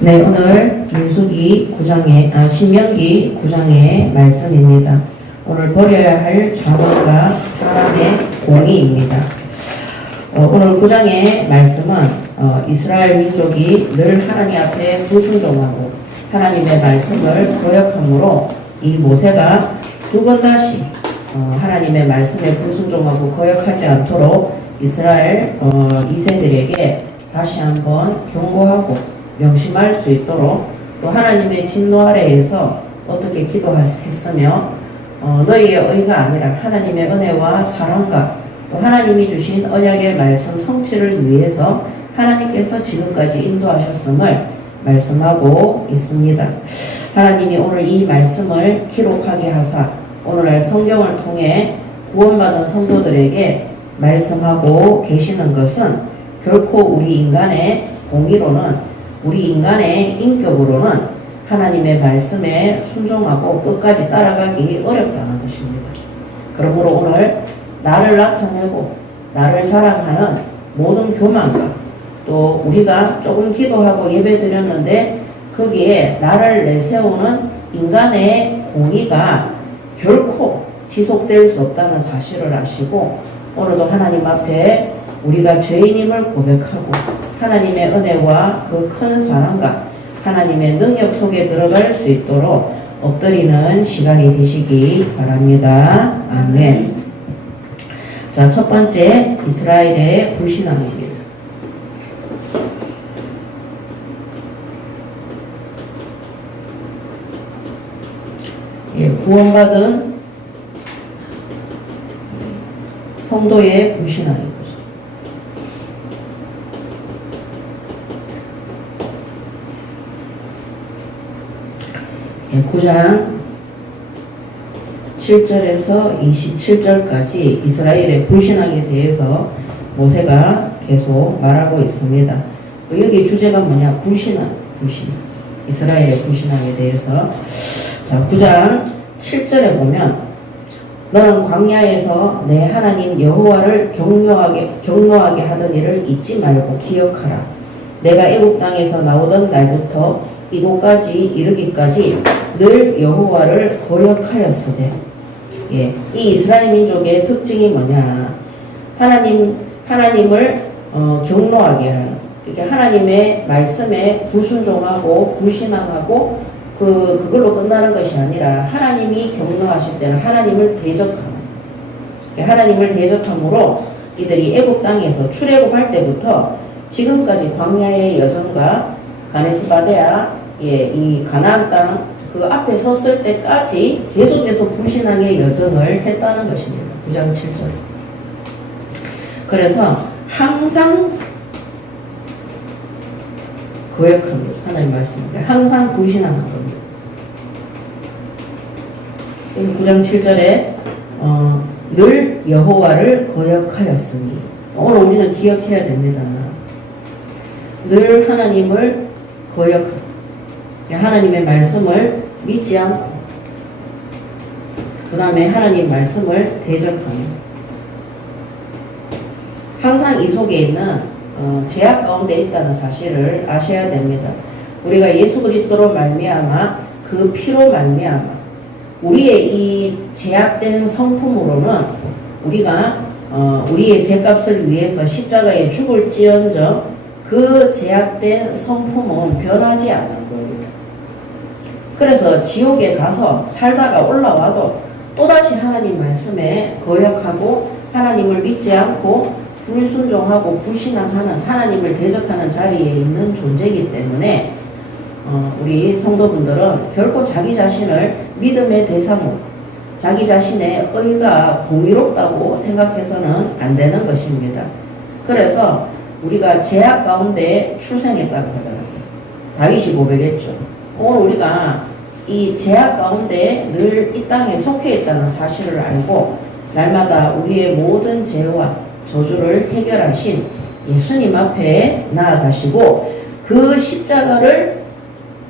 네, 오늘 신명기 9장의 말씀입니다. 오늘 버려야 할 자원과 사람의 공의입니다. 오늘 9장의 말씀은 이스라엘 민족이 늘 하나님 앞에 불순종하고 하나님의 말씀을 거역함으로 이 모세가 두 번 다시 하나님의 말씀에 불순종하고 거역하지 않도록 이스라엘 2세들에게 다시 한번 경고하고 명심할 수 있도록 또 하나님의 진노 아래에서 어떻게 기도했으며 너희의 의가 아니라 하나님의 은혜와 사랑과 또 하나님이 주신 언약의 말씀 성취를 위해서 하나님께서 지금까지 인도하셨음을 말씀하고 있습니다. 하나님이 오늘 이 말씀을 기록하게 하사 오늘날 성경을 통해 구원받은 성도들에게 말씀하고 계시는 것은 결코 우리 인간의 공의로는 우리 인간의 인격으로는 하나님의 말씀에 순종하고 끝까지 따라가기 어렵다는 것입니다. 그러므로 오늘 나를 나타내고 나를 자랑하는 모든 교만과 또 우리가 조금 기도하고 예배 드렸는데 거기에 나를 내세우는 인간의 공의가 결코 지속될 수 없다는 사실을 아시고 오늘도 하나님 앞에 우리가 죄인임을 고백하고 하나님의 은혜와 그 큰 사랑과 하나님의 능력 속에 들어갈 수 있도록 엎드리는 시간이 되시기 바랍니다. 아멘. 자, 첫 번째 이스라엘의 불신앙입니다. 구원받은 성도의 불신앙입니다. 9장 7절에서 27절까지 이스라엘의 불신앙에 대해서 모세가 계속 말하고 있습니다. 여기 주제가 뭐냐? 불신앙. 이스라엘의 불신앙에 대해서. 자, 9장 7절에 보면 너는 광야에서 내 하나님 여호와를 경노하게 하던 일을 잊지 말고 기억하라. 내가 애굽 땅에서 나오던 날부터 이곳까지 이르기까지 늘 여호와를 거역하였으되. 이 이스라엘 민족의 특징이 뭐냐? 하나님을 경노하게 하는. 그러니까 하나님의 말씀에 불순종하고 불신앙하고 그걸로 끝나는 것이 아니라 하나님이 경노하실 때는 하나님을 대적하는. 하나님을 대적함으로 이들이 애굽 땅에서 출애굽할 때부터 지금까지 광야의 여정과 가네스바데아 이 가나안 땅 그 앞에 섰을 때까지 계속해서 불신앙의 여정을 했다는 것입니다. 9장 7절. 그래서 항상 거역합니다. 하나님 말씀입니다. 항상 불신앙한 겁니다. 9장 7절에 늘 여호와를 거역하였으니 오늘 우리는 기억해야 됩니다. 늘 하나님을 거역하고 하나님의 말씀을 믿지 않고 그 다음에 하나님 말씀을 대적하는 항상 이 속에 있는 죄악 가운데 있다는 사실을 아셔야 됩니다. 우리가 예수 그리스도로 말미암아 그 피로 말미암아 우리의 이 죄악된 성품으로는 우리가 우리의 죄값을 위해서 십자가에 죽을지언정 그 죄악된 성품은 변하지 않는 거예요. 그래서 지옥에 가서 살다가 올라와도 또다시 하나님 말씀에 거역하고 하나님을 믿지 않고 불순종하고 불신앙하는 하나님을 대적하는 자리에 있는 존재이기 때문에 우리 성도분들은 결코 자기 자신을 믿음의 대상으로 자기 자신의 의가 공의롭다고 생각해서는 안 되는 것입니다. 그래서 우리가 죄악 가운데 출생했다고 하잖아요. 다윗이 고백했죠. 오늘 우리가 이 죄악 가운데 늘 이 땅에 속해 있다는 사실을 알고 날마다 우리의 모든 죄와 저주를 해결하신 예수님 앞에 나아가시고 그 십자가를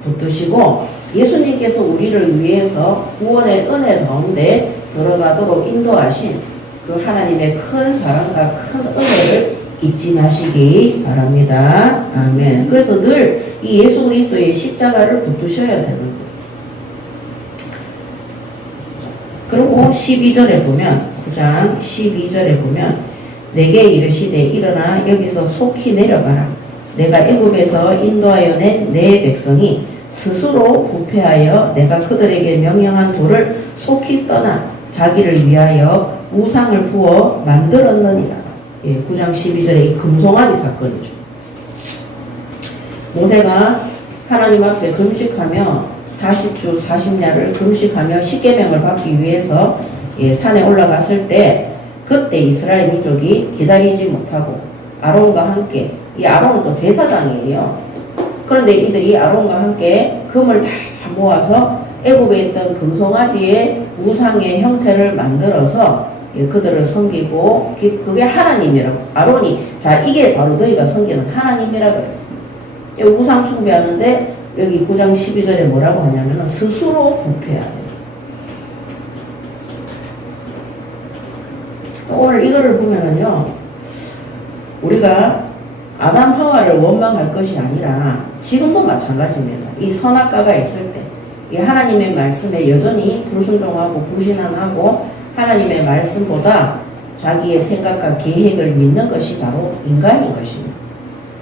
붙드시고 예수님께서 우리를 위해서 구원의 은혜 가운데 들어가도록 인도하신 그 하나님의 큰 사랑과 큰 은혜를 잊지 마시기 바랍니다. 아멘. 그래서 늘 이 예수 그리스도의 십자가를 붙드셔야 되는 거예요. 그리고 12절에 보면 9장 12절에 보면 내게 이르시되 일어나 여기서 속히 내려가라. 내가 애굽에서 인도하여 낸 내 백성이 스스로 부패하여 내가 그들에게 명령한 돌을 속히 떠나 자기를 위하여 우상을 부어 만들었느니라. 예, 9장 12절에 이 금송아지 사건이죠. 모세가 하나님 앞에 금식하며 40주 40야를 금식하며 십계명을 받기 위해서 산에 올라갔을 때 그때 이스라엘 민족이 기다리지 못하고 아론과 함께, 이 아론은 또 제사장이에요. 그런데 이들이 아론과 함께 금을 다 모아서 애굽에 있던 금송아지의 우상의 형태를 만들어서 그들을 섬기고, 그게 하나님이라고. 아론이 자 이게 바로 너희가 섬기는 하나님이라고 했습니다. 우상 숭배하는데 여기 9장 12절에 뭐라고 하냐면 스스로 부패하네. 오늘 이거를 보면은요, 우리가 아담 하와를 원망할 것이 아니라 지금도 마찬가지입니다. 이 선악과가 있을 때 이 하나님의 말씀에 여전히 불순종하고 불신앙하고 하나님의 말씀보다 자기의 생각과 계획을 믿는 것이 바로 인간인 것입니다.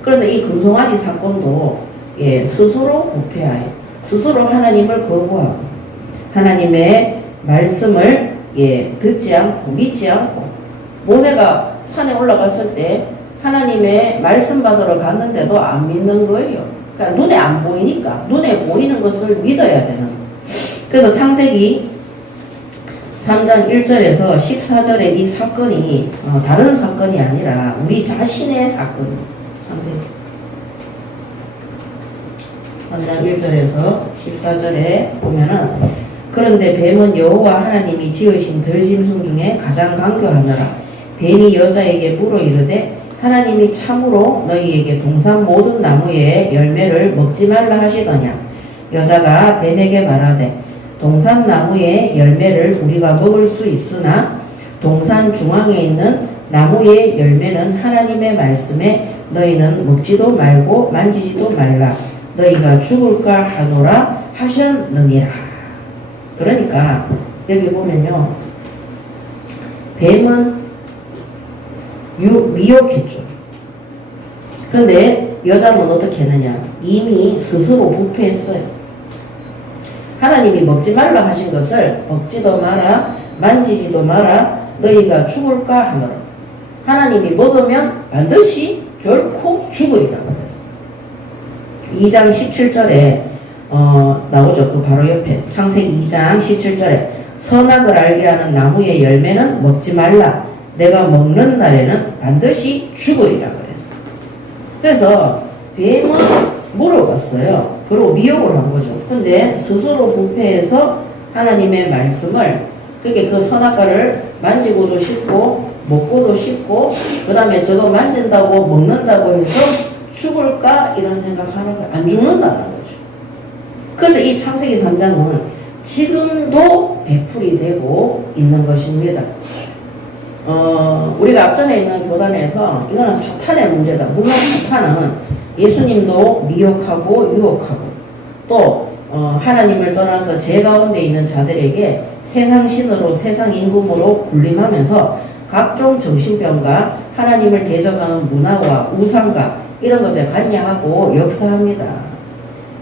그래서 이 금송아지 사건도 스스로 부패하여 스스로 하나님을 거부하고 하나님의 말씀을 듣지 않고 믿지 않고, 모세가 산에 올라갔을 때 하나님의 말씀 받으러 갔는데도 안 믿는 거예요. 그러니까 눈에 안 보이니까 눈에 보이는 것을 믿어야 되는 거예요. 그래서 창세기 3장 1절에서 14절에 이 사건이 다른 사건이 아니라 우리 자신의 사건입니다. 창세기 3장 1절에서 14절에 보면은 그런데 뱀은 여호와 하나님이 지으신 들짐승 중에 가장 강교하느라 뱀이 여자에게 물어 이르되 하나님이 참으로 너희에게 동산 모든 나무의 열매를 먹지 말라 하시더냐. 여자가 뱀에게 말하되 동산 나무의 열매를 우리가 먹을 수 있으나 동산 중앙에 있는 나무의 열매는 하나님의 말씀에 너희는 먹지도 말고 만지지도 말라. 너희가 죽을까 하노라 하셨느니라. 그러니까 여기 보면요, 뱀은 미혹했죠. 그런데 여자는 어떻게 했느냐? 이미 스스로 부패했어요. 하나님이 먹지 말라 하신 것을 먹지도 마라, 만지지도 마라, 너희가 죽을까 하노라. 하나님이 먹으면 반드시 결코 죽으리라고 했어요. 2장 17절에 나오죠. 그 바로 옆에 창세기 2장 17절에 선악을 알게 하는 나무의 열매는 먹지 말라. 내가 먹는 날에는 반드시 죽으리라고 그랬어요. 그래서 뱀은 물어봤어요. 그리고 미혹을 한 거죠. 근데 스스로 부패해서 하나님의 말씀을, 그게 그 선악과를 만지고도 싶고 먹고도 싶고 그 다음에 저거 만진다고 먹는다고 해서 죽을까 이런 생각하는 거예요. 안 죽는다는 거죠. 그래서 이 창세기 3장은 지금도 되풀이 되고 있는 것입니다. 우리가 앞전에 있는 교단에서 이거는 사탄의 문제다. 물론 사탄은 예수님도 미혹하고 유혹하고 또 하나님을 떠나서 죄 가운데 있는 자들에게 세상 신으로 세상 임금으로 군림하면서 각종 정신병과 하나님을 대적하는 문화와 우상과 이런 것에 관여하고 역사합니다.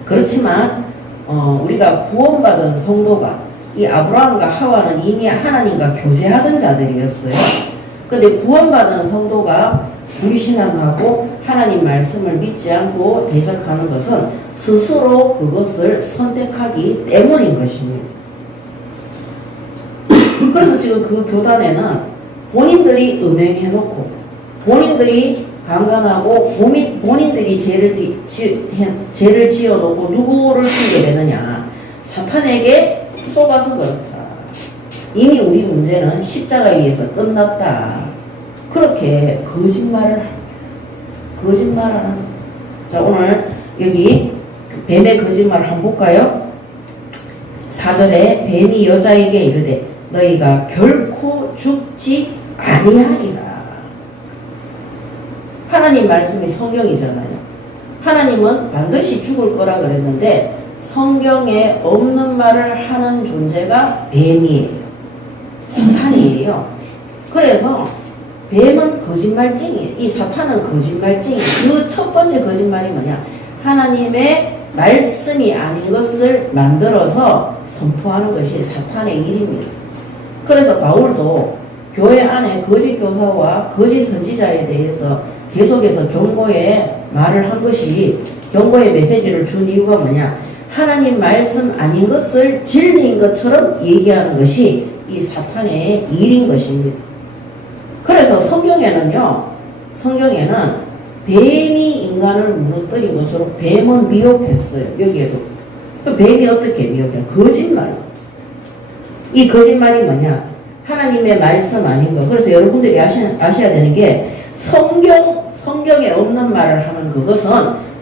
그렇지만 우리가 구원받은 성도가, 이 아브라함과 하와는 이미 하나님과 교제하던 자들이었어요. 그런데 구원받은 성도가 불신앙하고 하나님 말씀을 믿지 않고 대적하는 것은 스스로 그것을 선택하기 때문인 것입니다. 그래서 지금 그 교단에는 본인들이 음행해놓고 본인들이 강간하고 본인들이 죄를 지어놓고 누구를 쓰게 되느냐? 사탄에게 속아서 그렇다. 이미 우리 문제는 십자가에 의해서 끝났다. 그렇게 거짓말을 합니다. 거짓말을 합니다. 자, 오늘 여기 뱀의 거짓말을 한번 볼까요? 4절에 뱀이 여자에게 이르되 너희가 결코 죽지 아니하리라. 하나님 말씀이 성경이잖아요. 하나님은 반드시 죽을 거라 그랬는데 성경에 없는 말을 하는 존재가 뱀이에요. 사탄이에요. 그래서 뱀은 거짓말쟁이에요. 이 사탄은 거짓말쟁이에요. 그 첫 번째 거짓말이 뭐냐? 하나님의 말씀이 아닌 것을 만들어서 선포하는 것이 사탄의 일입니다. 그래서 바울도 교회 안에 거짓 교사와 거짓 선지자에 대해서 계속해서 경고의 말을 한 것이, 경고의 메시지를 준 이유가 뭐냐? 하나님 말씀 아닌 것을 진리인 것처럼 얘기하는 것이 이 사탄의 일인 것입니다. 그래서 성경에는 뱀이 인간을 무너뜨린 것으로 뱀은 미혹했어요. 여기에도. 뱀이 어떻게 미혹해요? 거짓말. 이 거짓말이 뭐냐? 하나님의 말씀 아닌 거. 그래서 여러분들이 아셔야 되는 게 성경에 없는 말을 하는 그것은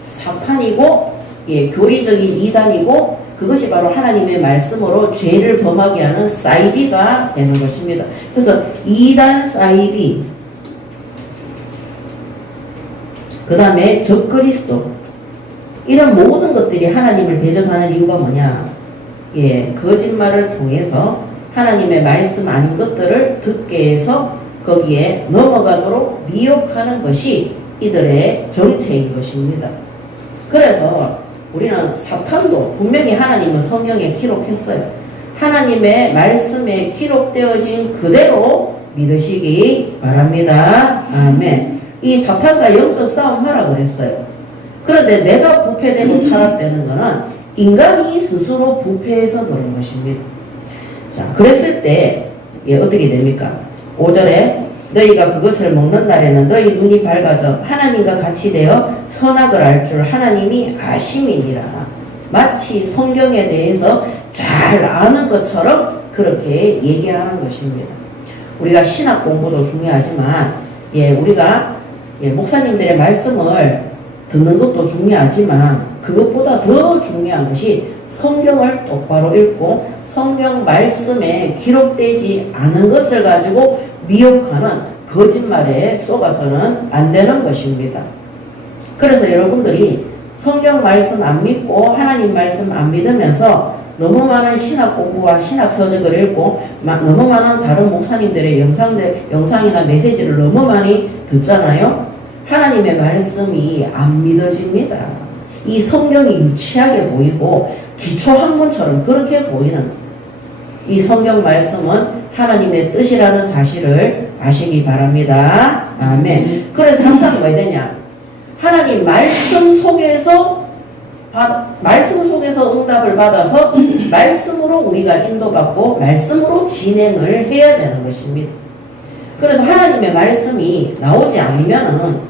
사탄이고, 예, 교리적인 이단이고, 그것이 바로 하나님의 말씀으로 죄를 범하게 하는 사이비가 되는 것입니다. 그래서 이단 사이비, 그 다음에 적그리스도, 이런 모든 것들이 하나님을 대적하는 이유가 뭐냐? 예, 거짓말을 통해서 하나님의 말씀 아닌 것들을 듣게 해서 거기에 넘어가도록 미혹하는 것이 이들의 정체인 것입니다. 그래서 우리는 사탄도 분명히 하나님은 성경에 기록했어요. 하나님의 말씀에 기록되어진 그대로 믿으시기 바랍니다. 아멘. 이 사탄과 영적 싸움 하라 그랬어요. 그런데 내가 부패되고 타락되는 것은 인간이 스스로 부패해서 그런 것입니다. 자, 그랬을 때 어떻게 됩니까? 5절에 너희가 그것을 먹는 날에는 너희 눈이 밝아져 하나님과 같이 되어 선악을 알 줄 하나님이 아심이니라. 마치 성경에 대해서 잘 아는 것처럼 그렇게 얘기하는 것입니다. 우리가 신학 공부도 중요하지만, 우리가 목사님들의 말씀을 듣는 것도 중요하지만 그것보다 더 중요한 것이 성경을 똑바로 읽고 성경 말씀에 기록되지 않은 것을 가지고 미혹하는 거짓말에 속아서는 안 되는 것입니다. 그래서 여러분들이 성경 말씀 안 믿고 하나님 말씀 안 믿으면서 너무 많은 신학 공부와 신학 서적을 읽고 너무 많은 다른 목사님들의 영상이나 메시지를 너무 많이 듣잖아요. 하나님의 말씀이 안 믿어집니다. 이 성경이 유치하게 보이고 기초학문처럼 그렇게 보이는 이 성경 말씀은 하나님의 뜻이라는 사실을 아시기 바랍니다. 아멘. 그래서 항상 뭐 해야 되냐? 하나님 말씀 속에서 응답을 받아서 말씀으로 우리가 인도받고 말씀으로 진행을 해야 되는 것입니다. 그래서 하나님의 말씀이 나오지 않으면은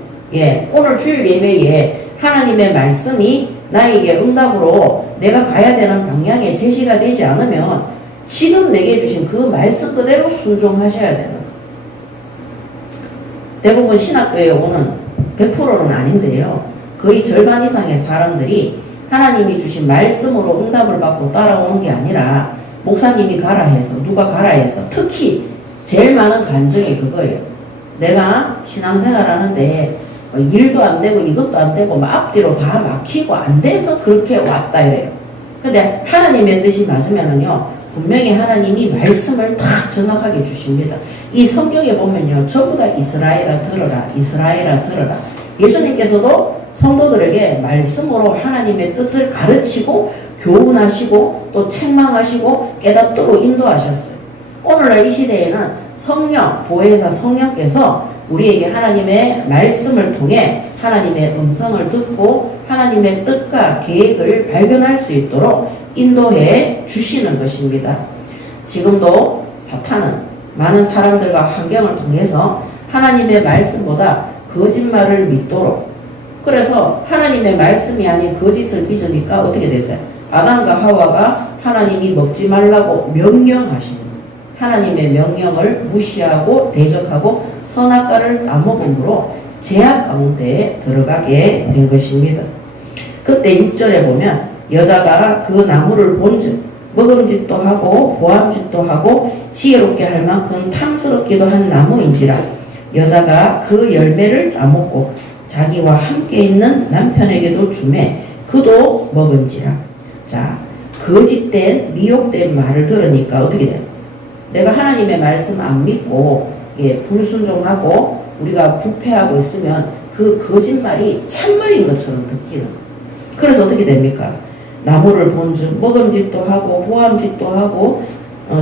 오늘 주일 예배에 하나님의 말씀이 나에게 응답으로 내가 가야 되는 방향에 제시가 되지 않으면 지금 내게 주신 그 말씀 그대로 순종하셔야 되는 거예요. 대부분 신학교에 오는 100%는 아닌데요. 거의 절반 이상의 사람들이 하나님이 주신 말씀으로 응답을 받고 따라오는 게 아니라 목사님이 가라 해서 누가 가라 해서 특히 제일 많은 간증이 그거예요. 내가 신앙생활 하는데 일도 안 되고 이것도 안 되고 앞뒤로 다 막히고 안 돼서 그렇게 왔다 이래요. 근데 하나님의 뜻이 맞으면은요 분명히 하나님이 말씀을 다 정확하게 주십니다. 이 성경에 보면요 전부 다 이스라엘아 들어라 이스라엘아 들어라. 예수님께서도 성도들에게 말씀으로 하나님의 뜻을 가르치고 교훈하시고 또 책망하시고 깨닫도록 인도하셨어요. 오늘날 이 시대에는 성령, 보혜사 성령께서 우리에게 하나님의 말씀을 통해 하나님의 음성을 듣고 하나님의 뜻과 계획을 발견할 수 있도록 인도해 주시는 것입니다. 지금도 사탄은 많은 사람들과 환경을 통해서 하나님의 말씀보다 거짓말을 믿도록, 그래서 하나님의 말씀이 아닌 거짓을 믿으니까 어떻게 됐어요? 아담과 하와가 하나님이 먹지 말라고 명령하시는 하나님의 명령을 무시하고 대적하고 선악과를 따먹음으로 죄악 가운데 들어가게 된 것입니다. 그때 6절에 보면 여자가 그 나무를 본즉 먹음직도 하고 보암직도 하고 지혜롭게 할 만큼 탐스럽기도 한 나무인지라 여자가 그 열매를 따먹고 자기와 함께 있는 남편에게도 주매 그도 먹은지라. 자, 거짓된 미혹된 말을 들으니까 어떻게 돼요? 내가 하나님의 말씀 안 믿고 불순종하고 우리가 부패하고 있으면 그 거짓말이 참말인 것처럼 듣기는. 그래서 어떻게 됩니까? 나무를 본즉 먹음직도 하고 보암직도 하고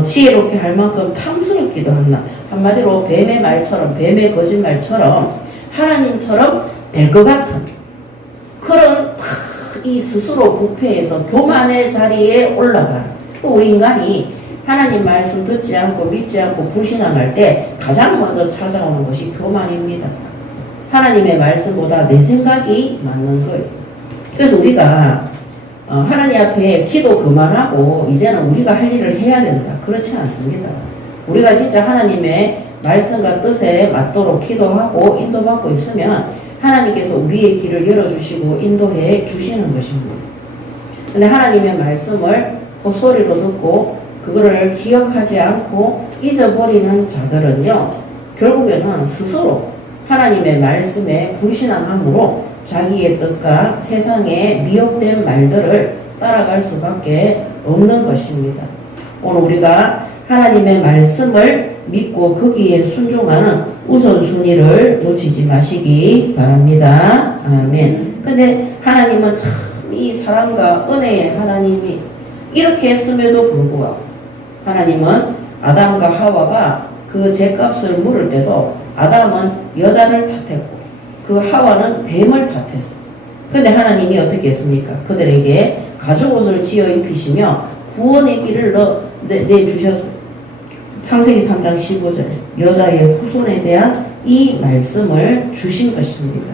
지혜롭게 할 만큼 탐스럽기도 한다. 한마디로 뱀의 말처럼, 뱀의 거짓말처럼 하나님처럼 될 것 같은 그런 이 스스로 부패해서 교만의 자리에 올라가는. 우리 인간이 하나님 말씀 듣지 않고 믿지 않고 불신앙할 때 가장 먼저 찾아오는 것이 교만입니다. 하나님의 말씀보다 내 생각이 맞는 거예요. 그래서 우리가 하나님 앞에 기도 그만하고 이제는 우리가 할 일을 해야 된다. 그렇지 않습니다. 우리가 진짜 하나님의 말씀과 뜻에 맞도록 기도하고 인도받고 있으면 하나님께서 우리의 길을 열어주시고 인도해 주시는 것입니다. 근데 하나님의 말씀을 헛소리로 듣고 그거를 기억하지 않고 잊어버리는 자들은요, 결국에는 스스로 하나님의 말씀에 불신앙함으로 자기의 뜻과 세상의 미혹된 말들을 따라갈 수밖에 없는 것입니다. 오늘 우리가 하나님의 말씀을 믿고 거기에 순종하는 우선순위를 놓치지 마시기 바랍니다. 아멘. 근데 하나님은 참 이 사랑과 은혜의 하나님이 이렇게 했음에도 불구하고 하나님은 아담과 하와가 그 죗값을 물을 때도 아담은 여자를 탓했고 그 하와는 뱀을 탓했어. 근데 하나님이 어떻게 했습니까? 그들에게 가죽옷을 지어 입히시며 구원의 길을 내주셨어요. 창세기 3장 15절 여자의 후손에 대한 이 말씀을 주신 것입니다.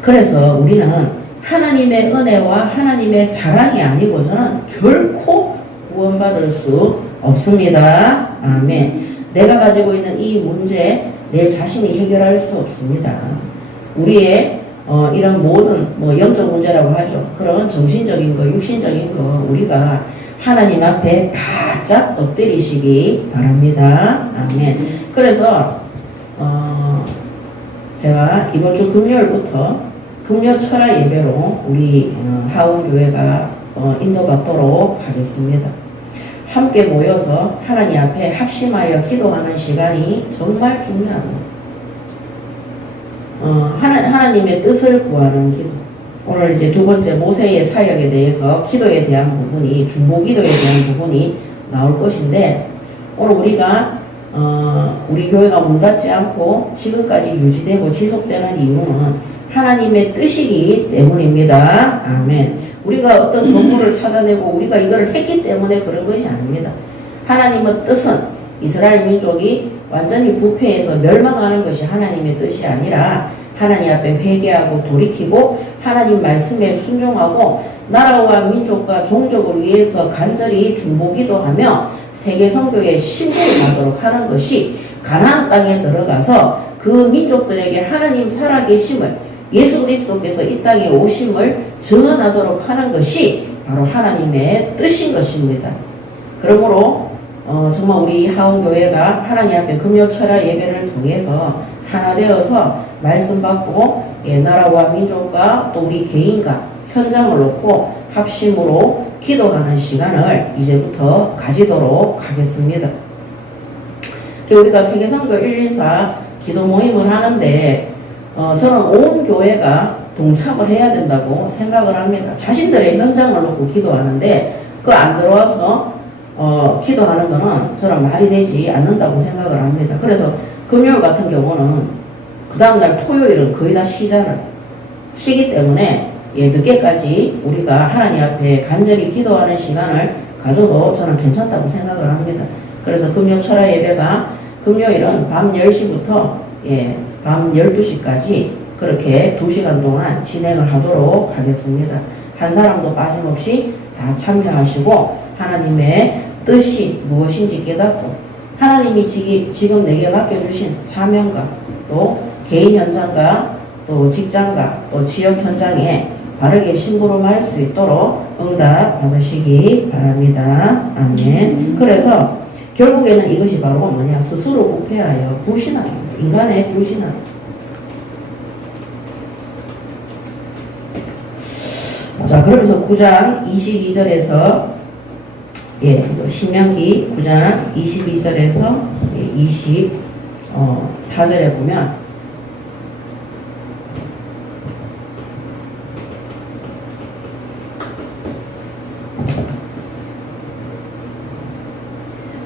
그래서 우리는 하나님의 은혜와 하나님의 사랑이 아니고서는 결코 구원받을 수 없습니다. 아멘. 내가 가지고 있는 이 문제 내 자신이 해결할 수 없습니다. 우리의 이런 모든 영적 문제라고 하죠. 그런 정신적인 거, 육신적인 거 우리가 하나님 앞에 바짝 엎드리시기 바랍니다. 아멘. 그래서 제가 이번 주 금요일부터 금요 철야 예배로 우리 하원교회가 인도받도록 하겠습니다. 함께 모여서 하나님 앞에 합심하여 기도하는 시간이 정말 중요합니다. 하나님의 뜻을 구하는 기도. 오늘 이제 두 번째 모세의 사역에 대해서 기도에 대한 부분이 중보 기도에 대한 부분이 나올 것인데 오늘 우리가 우리 교회가 문 닫지 않고 지금까지 유지되고 지속되는 이유는 하나님의 뜻이기 때문입니다. 아멘. 우리가 어떤 건물을 찾아내고 우리가 이걸 했기 때문에 그런 것이 아닙니다. 하나님의 뜻은 이스라엘 민족이 완전히 부패해서 멸망하는 것이 하나님의 뜻이 아니라 하나님 앞에 회개하고 돌이키고 하나님 말씀에 순종하고 나라와 민족과 종족을 위해서 간절히 중보기도하며 세계 선교에 신뢰하도록 하는 것이 가나안 땅에 들어가서 그 민족들에게 하나님 살아계심을 예수 그리스도께서 이 땅에 오심을 증언하도록 하는 것이 바로 하나님의 뜻인 것입니다. 그러므로 정말 우리 하원교회가 하나님 앞에 금요 철야 예배를 통해서 하나 되어서 말씀 받고 나라와 민족과 또 우리 개인과 현장을 놓고 합심으로 기도하는 시간을 이제부터 가지도록 하겠습니다. 우리가 세계선교 114 기도 모임을 하는데 저는 온 교회가 동참을 해야 된다고 생각을 합니다. 자신들의 현장을 놓고 기도하는데 그 안 들어와서 기도하는 거는 저는 말이 되지 않는다고 생각을 합니다. 그래서 금요일 같은 경우는 그 다음날 토요일은 거의 다 쉬기 때문에 늦게까지 우리가 하나님 앞에 간절히 기도하는 시간을 가져도 저는 괜찮다고 생각을 합니다. 그래서 금요 철야 예배가 금요일은 밤 10시부터 밤 12시까지 그렇게 2시간 동안 진행을 하도록 하겠습니다. 한 사람도 빠짐없이 다 참여하시고 하나님의 뜻이 무엇인지 깨닫고 하나님이 지금 내게 맡겨주신 사명과 또 개인 현장과 또 직장과 또 지역 현장에 바르게 심부름할 수 있도록 응답 받으시기 바랍니다. 아멘. 그래서 결국에는 이것이 바로 뭐냐? 스스로 부패하여 불신앙입니다. 인간의 불신앙. 자, 그러면서 9장 22절에서 신명기 9장 22절에서 24절에 보면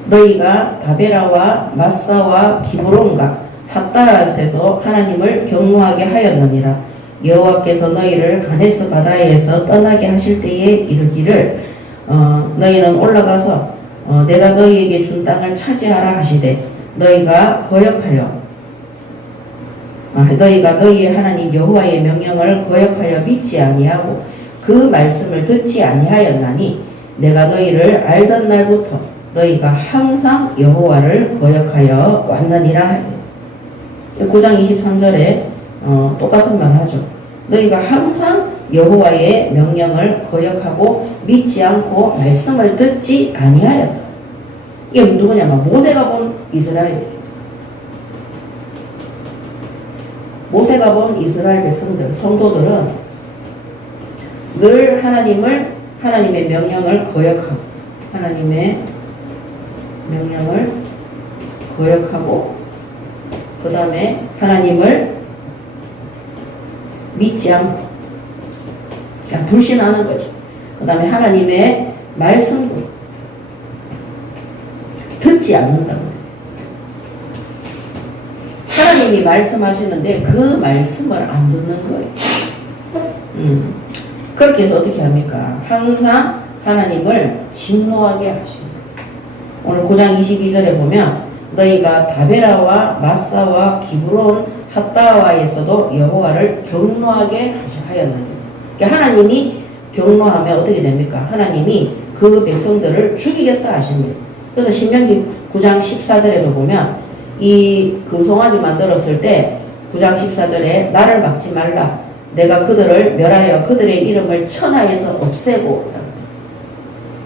너희가 다베라와 마사와 기브론과 핫다라에서 하나님을 경노하게 하였느니라. 여호와께서 너희를 가데스 바다에서 떠나게 하실 때에 이르기를 너희는 올라가서 내가 너희에게 준 땅을 차지하라 하시되 너희가 거역하여 너희가 너희의 하나님 여호와의 명령을 거역하여 믿지 아니하고 그 말씀을 듣지 아니하였나니 내가 너희를 알던 날부터 너희가 항상 여호와를 거역하여 왔느니라. 9장 23절에 똑같은 말 하죠. 너희가 항상 여호와의 명령을 거역하고 믿지 않고 말씀을 듣지 아니하였다. 이게 누구냐면 모세가 본 이스라엘. 모세가 본 이스라엘 백성들, 성도들은 늘 하나님의 명령을 거역하고 하나님의 명령을 거역하고 그 다음에 하나님을 믿지 않고 그냥 불신하는 거죠. 그 다음에 하나님의 말씀도 듣지 않는다는 거예요. 하나님이 말씀하시는데 그 말씀을 안 듣는 거예요. 그렇게 해서 어떻게 합니까? 항상 하나님을 진노하게 하십니다. 오늘 9장 22절에 보면 너희가 다베라와 마사와 기브론 핫다와에서도 여호와를 경노하게 하였느니. 그러니까 하나님이 경노하면 어떻게 됩니까? 하나님이 그 백성들을 죽이겠다 하십니다. 그래서 신명기 9장 14절에도 보면 이 금송아지 만들었을 때 9장 14절에 나를 막지 말라. 내가 그들을 멸하여 그들의 이름을 천하에서 없애고.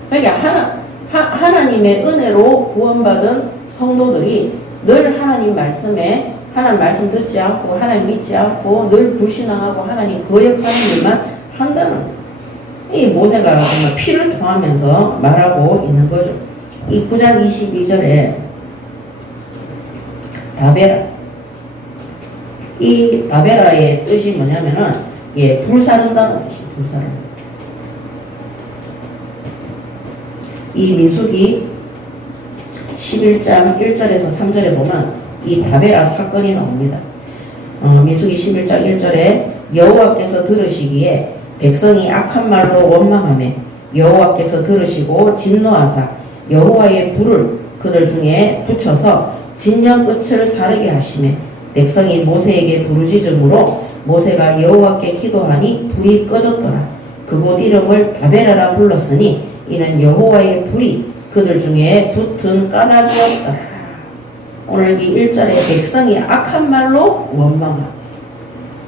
그러니까 하나님의 은혜로 구원받은 성도들이 늘 하나님 말씀에 하나님 말씀 듣지 않고 하나님 믿지 않고 늘 불신앙하고 하나님 거역하는 일만 한다는 이 모세가 정말 피를 통하면서 말하고 있는 거죠. 이 9장 22절에 다베라, 이 다베라의 뜻이 뭐냐면은 불사른다는 뜻이 불사른다. 이 민수기 11장 1절에서 3절에 보면 이 다베라 사건이 나옵니다. 민수기 11장 1절에 여호와께서 들으시기에 백성이 악한 말로 원망하매 여호와께서 들으시고 진노하사 여호와의 불을 그들 중에 붙여서 진영 끝을 사르게 하시매 백성이 모세에게 부르짖음으로 모세가 여호와께 기도하니 불이 꺼졌더라. 그곳 이름을 다베라라 불렀으니 이는 여호와의 불이 그들 중에 붙은 까닭이었더라. 오늘 이 1절에 백성이 악한 말로 원망하고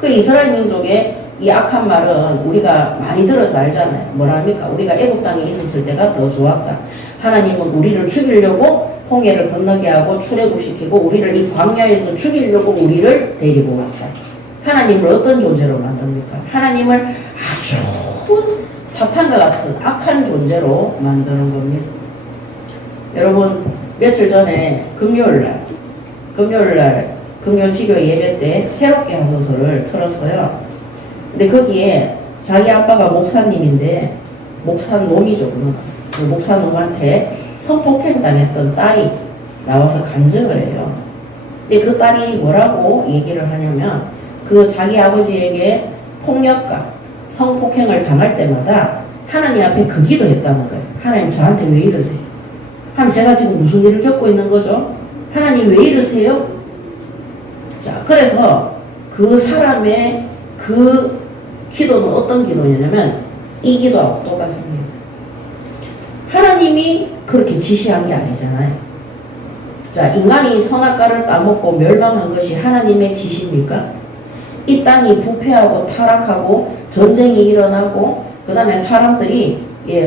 그 이스라엘 민족의 이 악한 말은 우리가 많이 들어서 알잖아요. 뭐라 합니까? 우리가 애국 땅에 있었을 때가 더 좋았다. 하나님은 우리를 죽이려고 홍해를 건너게 하고 출애굽시키고 우리를 이 광야에서 죽이려고 우리를 데리고 왔다. 하나님을 어떤 존재로 만듭니까? 하나님을 아주 사탄과 같은 악한 존재로 만드는 겁니다. 여러분 며칠 전에 금요일날 금요지교 예배 때 새롭게 하소서를 틀었어요. 근데 거기에 자기 아빠가 목사님인데 목사놈이죠. 그 목사놈한테 성폭행 당했던 딸이 나와서 간증을 해요. 근데 그 딸이 뭐라고 얘기를 하냐면 그 자기 아버지에게 폭력과 성폭행을 당할 때마다 하나님 앞에 그 기도했다는 거예요. 하나님 저한테 왜 이러세요? 하나님 제가 지금 무슨 일을 겪고 있는 거죠? 하나님 왜 이러세요? 자, 그래서 그 사람의 그 기도는 어떤 기도냐면 이 기도하고 똑같습니다. 하나님이 그렇게 지시한 게 아니잖아요. 자, 인간이 선악과를 따먹고 멸망한 것이 하나님의 지시입니까? 이 땅이 부패하고 타락하고 전쟁이 일어나고 그 다음에 사람들이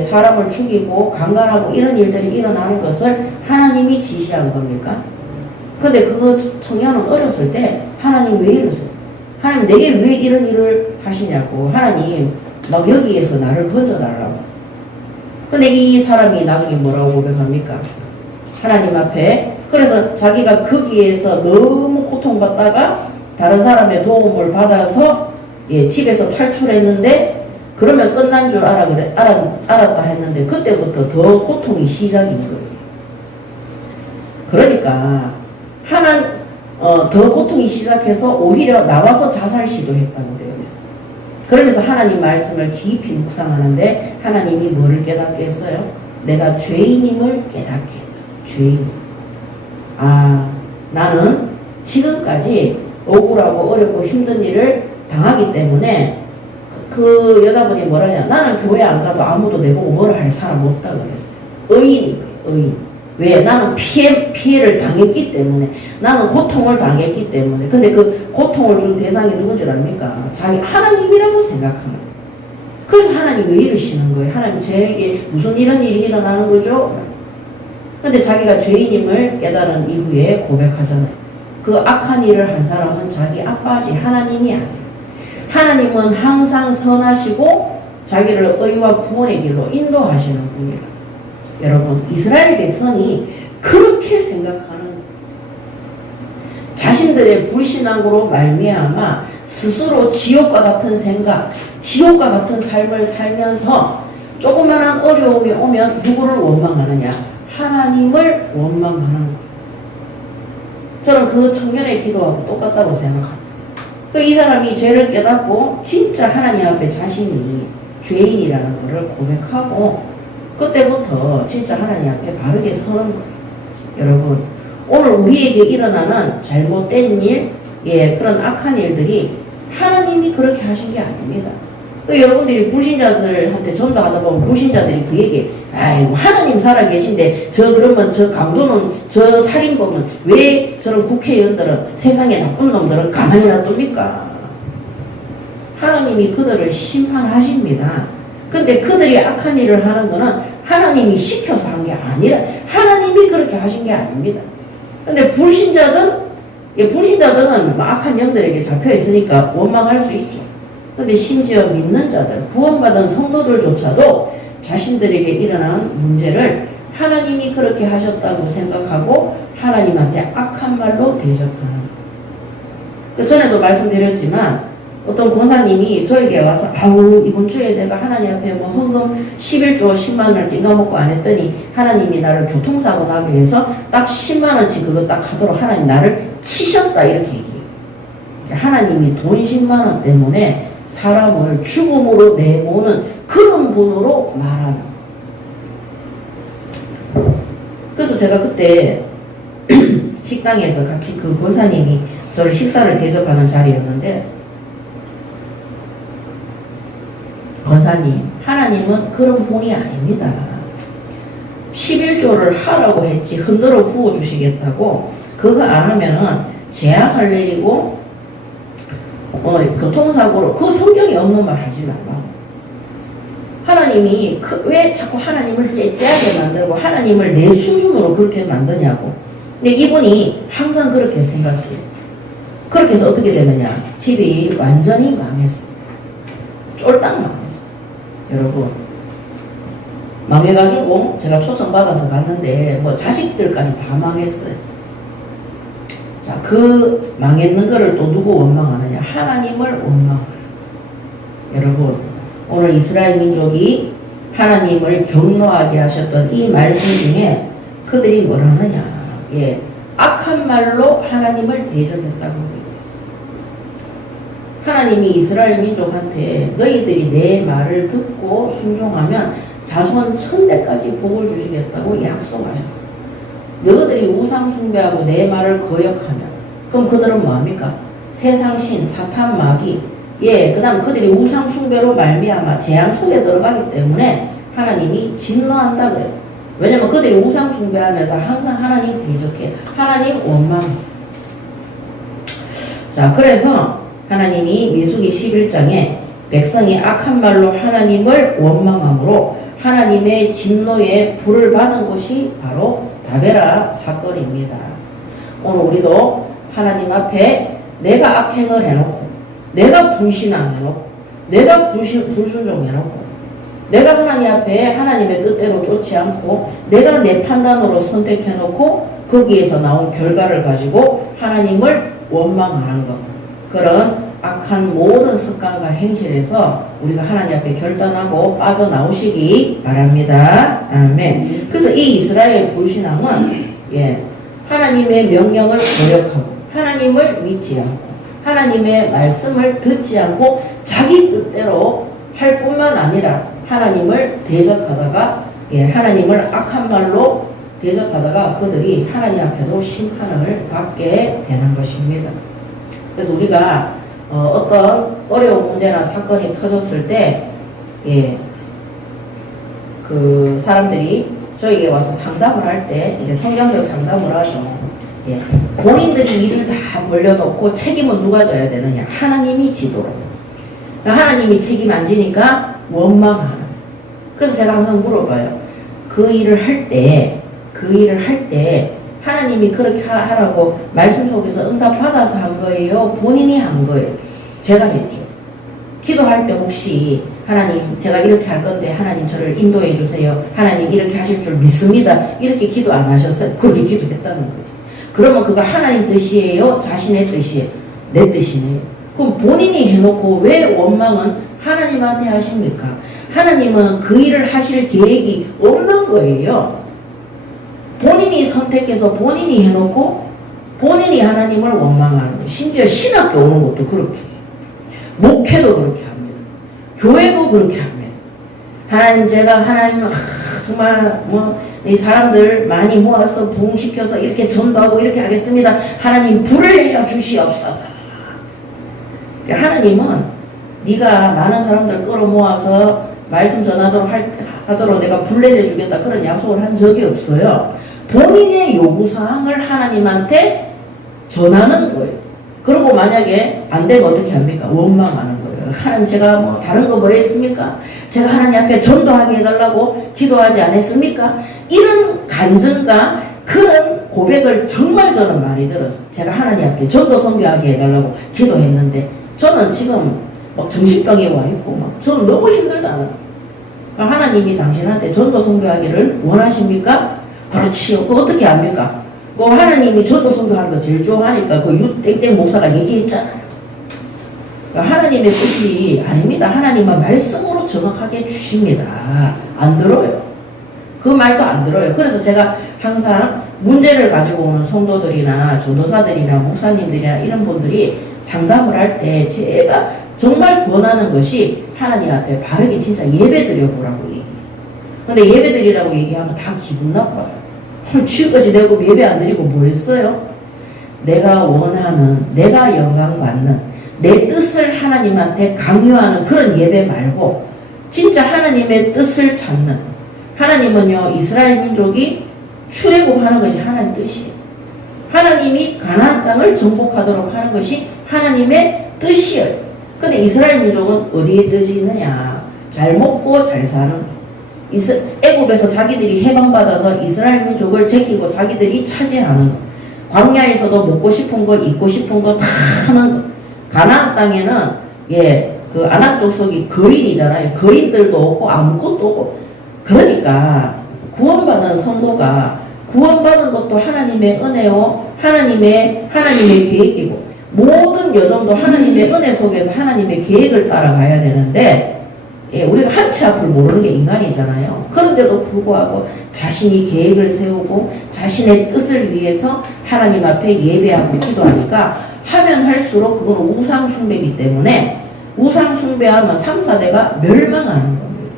사람을 죽이고 강간하고 이런 일들이 일어나는 것을 하나님이 지시한 겁니까? 근데 그 청년은 어렸을 때 하나님 왜 이러세요? 하나님 내게 왜 이런 일을 하시냐고 하나님 막 여기에서 나를 건져달라고. 근데 이 사람이 나중에 뭐라고 고백합니까? 하나님 앞에. 그래서 자기가 거기에서 너무 고통받다가 다른 사람의 도움을 받아서 집에서 탈출했는데 그러면 끝난 줄 알았다 했는데 그때부터 더 고통이 시작인 거예요. 그러니까 더 고통이 시작해서 오히려 나와서 자살 시도했다고 되어 있어요. 그러면서 하나님 말씀을 깊이 묵상하는데 하나님이 뭐를 깨닫게 했어요? 내가 죄인임을 깨닫게 했다. 죄인. 나는 지금까지 억울하고 어렵고 힘든 일을 당하기 때문에 그 여자분이 뭐라냐, 나는 교회 안 가도 아무도 내보고 뭐라 할 사람 없다 그랬어요. 의인인 거예요. 의인. 왜? 나는 피해를 당했기 때문에, 나는 고통을 당했기 때문에. 근데 그 고통을 준 대상이 누군 줄 압니까? 자기 하나님이라고 생각하는 거예요. 그래서 하나님 왜 이러시는 거예요? 하나님 저에게 무슨 이런 일이 일어나는 거죠? 근데 자기가 죄인임을 깨달은 이후에 고백하잖아요. 그 악한 일을 한 사람은 자기 아빠지 하나님이 아니에요. 하나님은 항상 선하시고 자기를 의와 구원의 길로 인도하시는 분이에요. 여러분, 이스라엘 백성이 그렇게 생각하는 거예요. 자신들의 불신앙으로 말미암아 스스로 지옥과 같은 생각, 지옥과 같은 삶을 살면서 조그마한 어려움이 오면 누구를 원망하느냐? 하나님을 원망하는 거예요. 저는 그 청년의 기도하고 똑같다고 생각합니다. 이 사람이 죄를 깨닫고 진짜 하나님 앞에 자신이 죄인이라는 것을 고백하고 그때부터 진짜 하나님 앞에 바르게 서는 거예요. 여러분, 오늘 우리에게 일어나는 잘못된 일, 그런 악한 일들이 하나님이 그렇게 하신 게 아닙니다. 여러분들이 불신자들한테 전도하다 보면 불신자들이 그에게 아이고 하나님 살아계신데 그러면 저 강도는 저 살인범은 왜 저런 국회의원들은 세상에 나쁜 놈들은 가만히 놔둡니까? 하나님이 그들을 심판하십니다. 근데 그들이 악한 일을 하는 거는 하나님이 시켜서 한 게 아니라 하나님이 그렇게 하신 게 아닙니다. 근데 불신자들은 악한 영들에게 잡혀 있으니까 원망할 수 있죠. 근데 심지어 믿는 자들, 구원받은 성도들조차도 자신들에게 일어난 문제를 하나님이 그렇게 하셨다고 생각하고 하나님한테 악한 말로 대적하는. 그 전에도 말씀드렸지만 어떤 권사님이 저에게 와서 이번 주에 내가 하나님 앞에 뭐 헌금 11조 10만 원을 띵가먹고 안 했더니 하나님이 나를 교통사고 나게 해서 딱 10만 원씩 그거 딱 하도록 하나님 나를 치셨다 이렇게 얘기해요. 하나님이 돈 10만 원 때문에 사람을 죽음으로 내모는 그런 분으로 말하는. 그래서 제가 그때 식당에서 같이 그 권사님이 저를 식사를 대접하는 자리였는데, 권사님, 하나님은 그런 분이 아닙니다. 11조를 하라고 했지 흔들어 부어주시겠다고. 그거 안 하면은 재앙을 내리고 교통사고로, 그 성경에 없는 말 하지 말라. 하나님이 왜 자꾸 하나님을 째째하게 만들고 하나님을 내 수준으로 그렇게 만드냐고. 근데 이분이 항상 그렇게 생각해요. 그렇게 해서 어떻게 되느냐, 집이 완전히 망했어. 쫄딱 망했어. 여러분, 망해가지고 제가 초청받아서 갔는데 뭐 자식들까지 다 망했어요. 자, 그 망했는 거를 또 누구 원망하느냐? 하나님을 원망하는. 여러분, 오늘 이스라엘 민족이 하나님을 경노하게 하셨던 이 말씀 중에 그들이 뭘 하느냐? 악한 말로 하나님을 대적했다고 얘기했어요. 하나님이 이스라엘 민족한테 너희들이 내 말을 듣고 순종하면 자손 천대까지 복을 주시겠다고 약속하셨어요. 너희들이 우상 숭배하고 내 말을 거역하면, 그럼 그들은 뭐합니까? 세상신, 사탄, 마귀, 그 다음 그들이 우상 숭배로 말미암아 재앙 속에 들어가기 때문에 하나님이 진노한다 그래요. 왜냐면 그들이 우상 숭배하면서 항상 하나님 대적해, 하나님 원망해. 자, 그래서 하나님이 민수기 11장에 백성이 악한 말로 하나님을 원망함으로 하나님의 진노에 불을 받은 것이 바로 다베라 사건입니다. 오늘 우리도 하나님 앞에 내가 악행을 해놓고, 내가 불신앙해놓고, 내가 불순종해놓고 내가 하나님 앞에 하나님의 뜻대로 쫓지 않고 내가 내 판단으로 선택해놓고 거기에서 나온 결과를 가지고 하나님을 원망하는 것, 그런 악한 모든 습관과 행실에서 우리가 하나님 앞에 결단하고 빠져나오시기 바랍니다. 아멘. 그래서 이 이스라엘 불신앙은 하나님의 명령을 거역하고 하나님을 믿지 않고 하나님의 말씀을 듣지 않고 자기 뜻대로 할 뿐만 아니라 하나님을 대적하다가 하나님을 악한 말로 대적하다가 그들이 하나님 앞에도 심판을 받게 되는 것입니다. 그래서 우리가 어떤 어려운 문제나 사건이 터졌을 때 그 사람들이 저에게 와서 상담을 할 때 이제 성경적 상담을 하죠. 본인들이 일을 다 벌려놓고 책임은 누가 져야 되느냐? 하나님이 지도록. 하나님이 책임 안 지니까 원망하는. 그래서 제가 항상 물어봐요. 그 일을 할 때 하나님이 그렇게 하라고 말씀 속에서 응답 받아서 한 거예요? 본인이 한 거예요? 제가 했죠. 기도할 때 혹시 하나님 제가 이렇게 할 건데 하나님 저를 인도해 주세요. 하나님 이렇게 하실 줄 믿습니다. 이렇게 기도 안 하셨어요? 그렇게 기도했다는 거지. 그러면 그거 하나님 뜻이에요? 자신의 뜻이에요? 내 뜻이네요. 그럼 본인이 해놓고 왜 원망은 하나님한테 하십니까? 하나님은 그 일을 하실 계획이 없는 거예요. 본인이 선택해서 본인이 해놓고 본인이 하나님을 원망하는 거예요. 심지어 신학교 오는 것도 그렇게 해요. 목회도 그렇게 합니다. 교회도 그렇게 합니다. 하나님 제가 정말 이 사람들 많이 모아서 부흥시켜서 이렇게 전도하고 이렇게 하겠습니다. 하나님 불을 내려 주시옵소서. 하나님은 네가 많은 사람들 끌어모아서 말씀 전하도록 하도록 내가 불 내려주겠다 그런 약속을 한 적이 없어요. 본인의 요구사항을 하나님한테 전하는 거예요. 그리고 만약에 안 되면 어떻게 합니까? 원망하는 거예요. 하나님 제가 다른 거 뭐 했습니까? 제가 하나님 앞에 전도하게 해달라고 기도하지 않았습니까? 이런 간증과 그런 고백을 정말 저는 많이 들었어요. 제가 하나님 앞에 전도 선교하게 해달라고 기도했는데 저는 지금 정신병에 와 있고 저는 너무 힘들다는 거예요. 하나님이 당신한테 전도 선교하기를 원하십니까? 그렇지요. 그거 어떻게 합니까? 하나님이 전도 선교하는 거 제일 좋아하니까 그 유땡땡 목사가 얘기했잖아요. 하나님의 뜻이 아닙니다. 하나님은 말씀으로 정확하게 주십니다. 안 들어요. 그 말도 안 들어요. 그래서 제가 항상 문제를 가지고 오는 성도들이나 전도사들이나 목사님들이나 이런 분들이 상담을 할 때 제가 정말 권하는 것이 하나님 앞에 바르게 진짜 예배 드려보라고 얘기해요. 근데 예배 드리라고 얘기하면 다 기분 나빠요. 지금까지 내가 예배 안 드리고 뭐 했어요? 내가 원하는, 내가 영광받는, 내 뜻을 하나님한테 강요하는 그런 예배 말고 진짜 하나님의 뜻을 찾는. 하나님은요, 이스라엘 민족이 출애굽하는 것이 하나님 뜻이에요. 하나님이 가나안 땅을 정복하도록 하는 것이 하나님의 뜻이에요. 근데 이스라엘 민족은 어디에 뜻이 있느냐? 잘 먹고 잘 사는 거. 애굽에서 자기들이 해방받아서 이스라엘 민족을 제끼고 자기들이 차지하는 거. 광야에서도 먹고 싶은 거, 입고 싶은 거 다 하는 거. 가나안 땅에는 그 아낙 족속이 거인이잖아요. 거인들도 없고 아무것도 없고. 그러니까 구원받은 성도가 구원받은 것도 하나님의 은혜요, 하나님의 계획이고 모든 여정도 하나님의 은혜 속에서 하나님의 계획을 따라가야 되는데 우리가 한치 앞을 모르는 게 인간이잖아요. 그런데도 불구하고 자신이 계획을 세우고 자신의 뜻을 위해서 하나님 앞에 예배하고 기도하니까 하면 할수록 그건 우상 숭배이기 때문에 우상 숭배하면 3, 4대가 멸망하는 겁니다.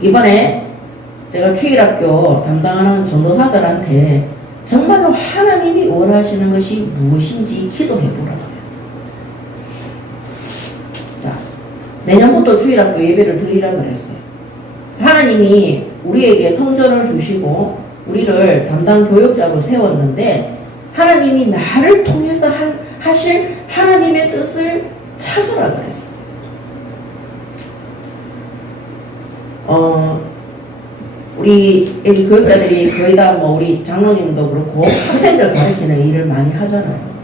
이번에 제가 주일학교 담당하는 전도사들한테 정말로 하나님이 원하시는 것이 무엇인지 기도해보라고. 내년부터 주일학교 예배를 드리라고 그랬어요. 하나님이 우리에게 성전을 주시고 우리를 담당 교역자로 세웠는데 하나님이 나를 통해서 하실 하나님의 뜻을 찾으라 그랬어요. 우리 여기 교역자들이 거의 다 우리 장로님도 그렇고 학생들 가르치는 일을 많이 하잖아요.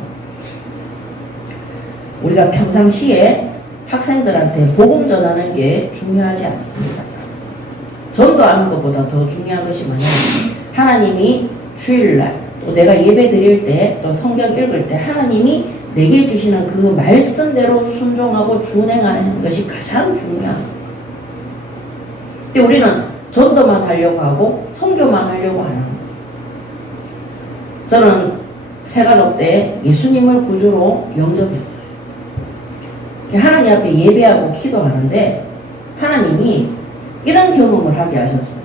우리가 평상시에 학생들한테 복음 전하는 게 중요하지 않습니다. 전도하는 것보다 더 중요한 것이 뭐냐? 하나님이 주일날 또 내가 예배 드릴 때 또 성경 읽을 때 하나님이 내게 주시는 그 말씀대로 순종하고 준행하는 것이 가장 중요합니다. 근데 우리는 전도만 하려고 하고 선교만 하려고 하는 거예요. 저는 새가족 때 예수님을 구주로 영접했어요. 하나님 앞에 예배하고 기도하는데 하나님이 이런 경험을 하게 하셨어요.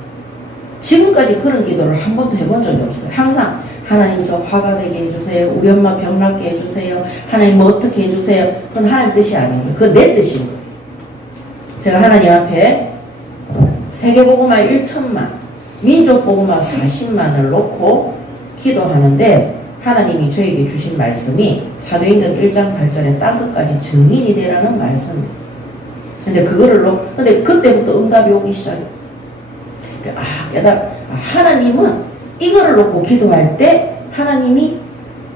지금까지 그런 기도를 한 번도 해본 적이 없어요. 항상 하나님 저 화가 되게 해주세요. 우리 엄마 병 낫게 해주세요. 하나님 뭐 어떻게 해주세요. 그건 하나님 뜻이 아니에요. 그건 내 뜻인 거예요. 제가 하나님 앞에 세계복음화 1천만, 민족복음화 40만을 놓고 기도하는데 하나님이 저에게 주신 말씀이 사도행전 1장 8절에 땅끝까지 증인이 되라는 말씀이었어요. 근데 그때부터 응답이 오기 시작했어요. 하나님은 이거를 놓고 기도할 때 하나님이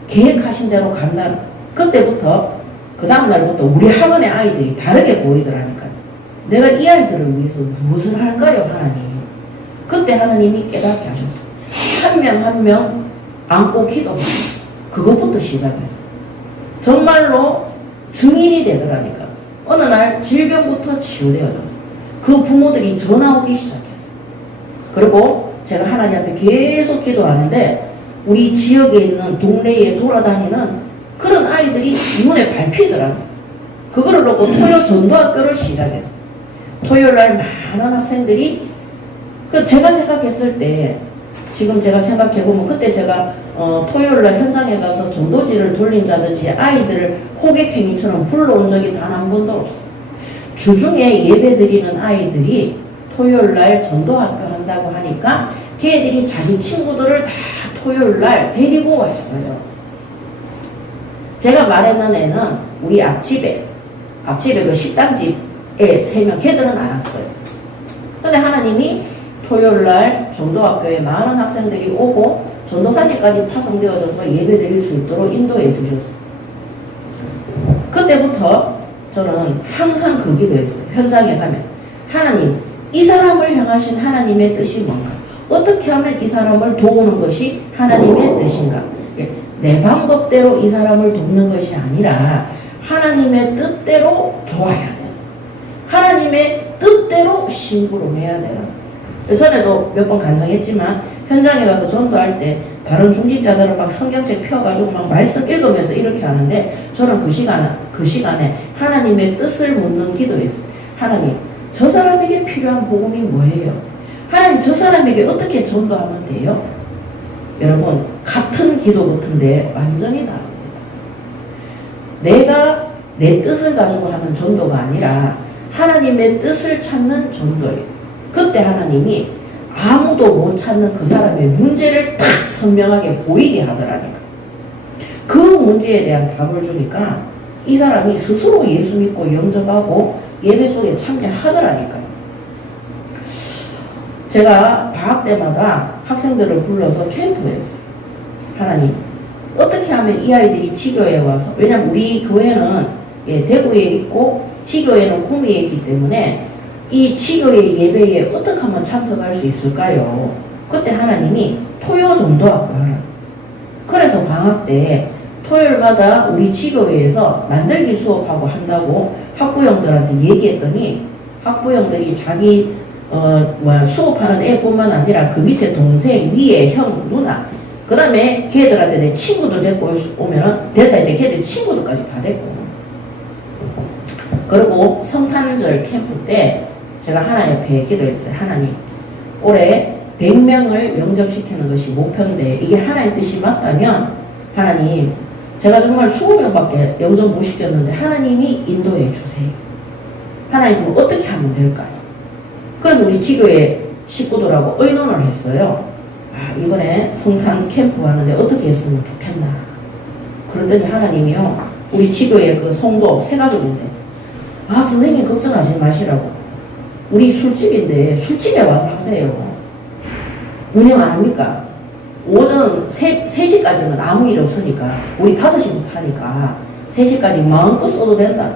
계획하신 대로 간다. 그때부터 그 다음날부터 우리 학원의 아이들이 다르게 보이더라니까요. 내가 이 아이들을 위해서 무엇을 할까요, 하나님? 그때 하나님이 깨닫게 하셨어요. 한 명 한 명 안고 기도하고 그것부터 시작했어요. 정말로 증인이 되더라니까. 어느 날 질병부터 치유되어졌어요. 그 부모들이 전화 오기 시작했어요. 그리고 제가 하나님 앞에 계속 기도하는데 우리 지역에 있는 동네에 돌아다니는 그런 아이들이 눈에 밟히더라고요. 그거를 놓고 토요 전도학교를 시작했어요. 토요일날 많은 학생들이 제가 생각했을 때 지금 제가 생각해보면 그때 제가 토요일날 현장에 가서 전도지를 돌린다든지 아이들을 호객행위처럼 불러온 적이 단 한 번도 없어요. 주중에 예배 드리는 아이들이 토요일날 전도학교 한다고 하니까 걔들이 자기 친구들을 다 토요일날 데리고 왔어요. 제가 말했는 애는 우리 앞집에 그 식당집에 3명, 걔들은 알았어요. 근데 하나님이 토요일날 전도학교에 많은 학생들이 오고 전도사님까지 파송되어져서 예배 드릴 수 있도록 인도해 주셨어요. 그때부터 저는 항상 그 기도했어요. 현장에 가면 하나님, 이 사람을 향하신 하나님의 뜻이 뭔가? 어떻게 하면 이 사람을 도우는 것이 하나님의 뜻인가? 내 방법대로 이 사람을 돕는 것이 아니라 하나님의 뜻대로 도와야 돼. 하나님의 뜻대로 심부름해야 되라. 전에도 몇 번 간증했지만 현장에 가서 전도할 때 다른 중직자들은 막 성경책 펴가지고 막 말씀 읽으면서 이렇게 하는데 저는 그 시간에 하나님의 뜻을 묻는 기도했어요. 하나님, 저 사람에게 필요한 복음이 뭐예요? 하나님, 저 사람에게 어떻게 전도하면 돼요? 여러분, 같은 기도 같은데 완전히 다릅니다. 내가 내 뜻을 가지고 하는 전도가 아니라 하나님의 뜻을 찾는 전도예요. 그때 하나님이 아무도 못 찾는 그 사람의 문제를 딱 선명하게 보이게 하더라니까. 그 문제에 대한 답을 주니까 이 사람이 스스로 예수 믿고 영접하고 예배 속에 참여하더라니까요. 제가 방학 때마다 학생들을 불러서 캠프했어요. 하나님, 어떻게 하면 이 아이들이 지교에 와서, 왜냐면 우리 교회는 대구에 있고 지교에는 구미에 있기 때문에 이 지교의 예배에 어떻게 하면 참석할 수 있을까요? 그때 하나님이 토요 전도학교 하라. 그래서 방학 때 토요일마다 우리 지교회에서 만들기 수업하고 한다고 학부형들한테 얘기했더니 학부형들이 자기 수업하는 애뿐만 아니라 그 밑에 동생, 위에 형, 누나, 그 다음에 걔들한테 내 친구들 데리고 오면은 됐다 했는데 걔들 친구들까지 다 데리고. 그리고 성탄절 캠프 때 제가 하나님 앞에 기도했어요. 하나님, 올해 100명을 영접시키는 것이 목표인데 이게 하나님 뜻이 맞다면 하나님, 제가 정말 20명밖에 영접 못 시켰는데 하나님이 인도해 주세요. 하나님, 어떻게 하면 될까요? 그래서 우리 지교회 식구들하고 의논을 했어요. 이번에 성탄 캠프 하는데 어떻게 했으면 좋겠나. 그랬더니 하나님이요, 우리 지교회 그 성도 세 가족인데, 선생님 걱정하지 마시라고. 우리 술집인데 술집에 와서 하세요. 운영 안 합니까? 오전 3시까지는 아무 일 없으니까 우리 5시부터 하니까 3시까지 마음껏 써도 된다.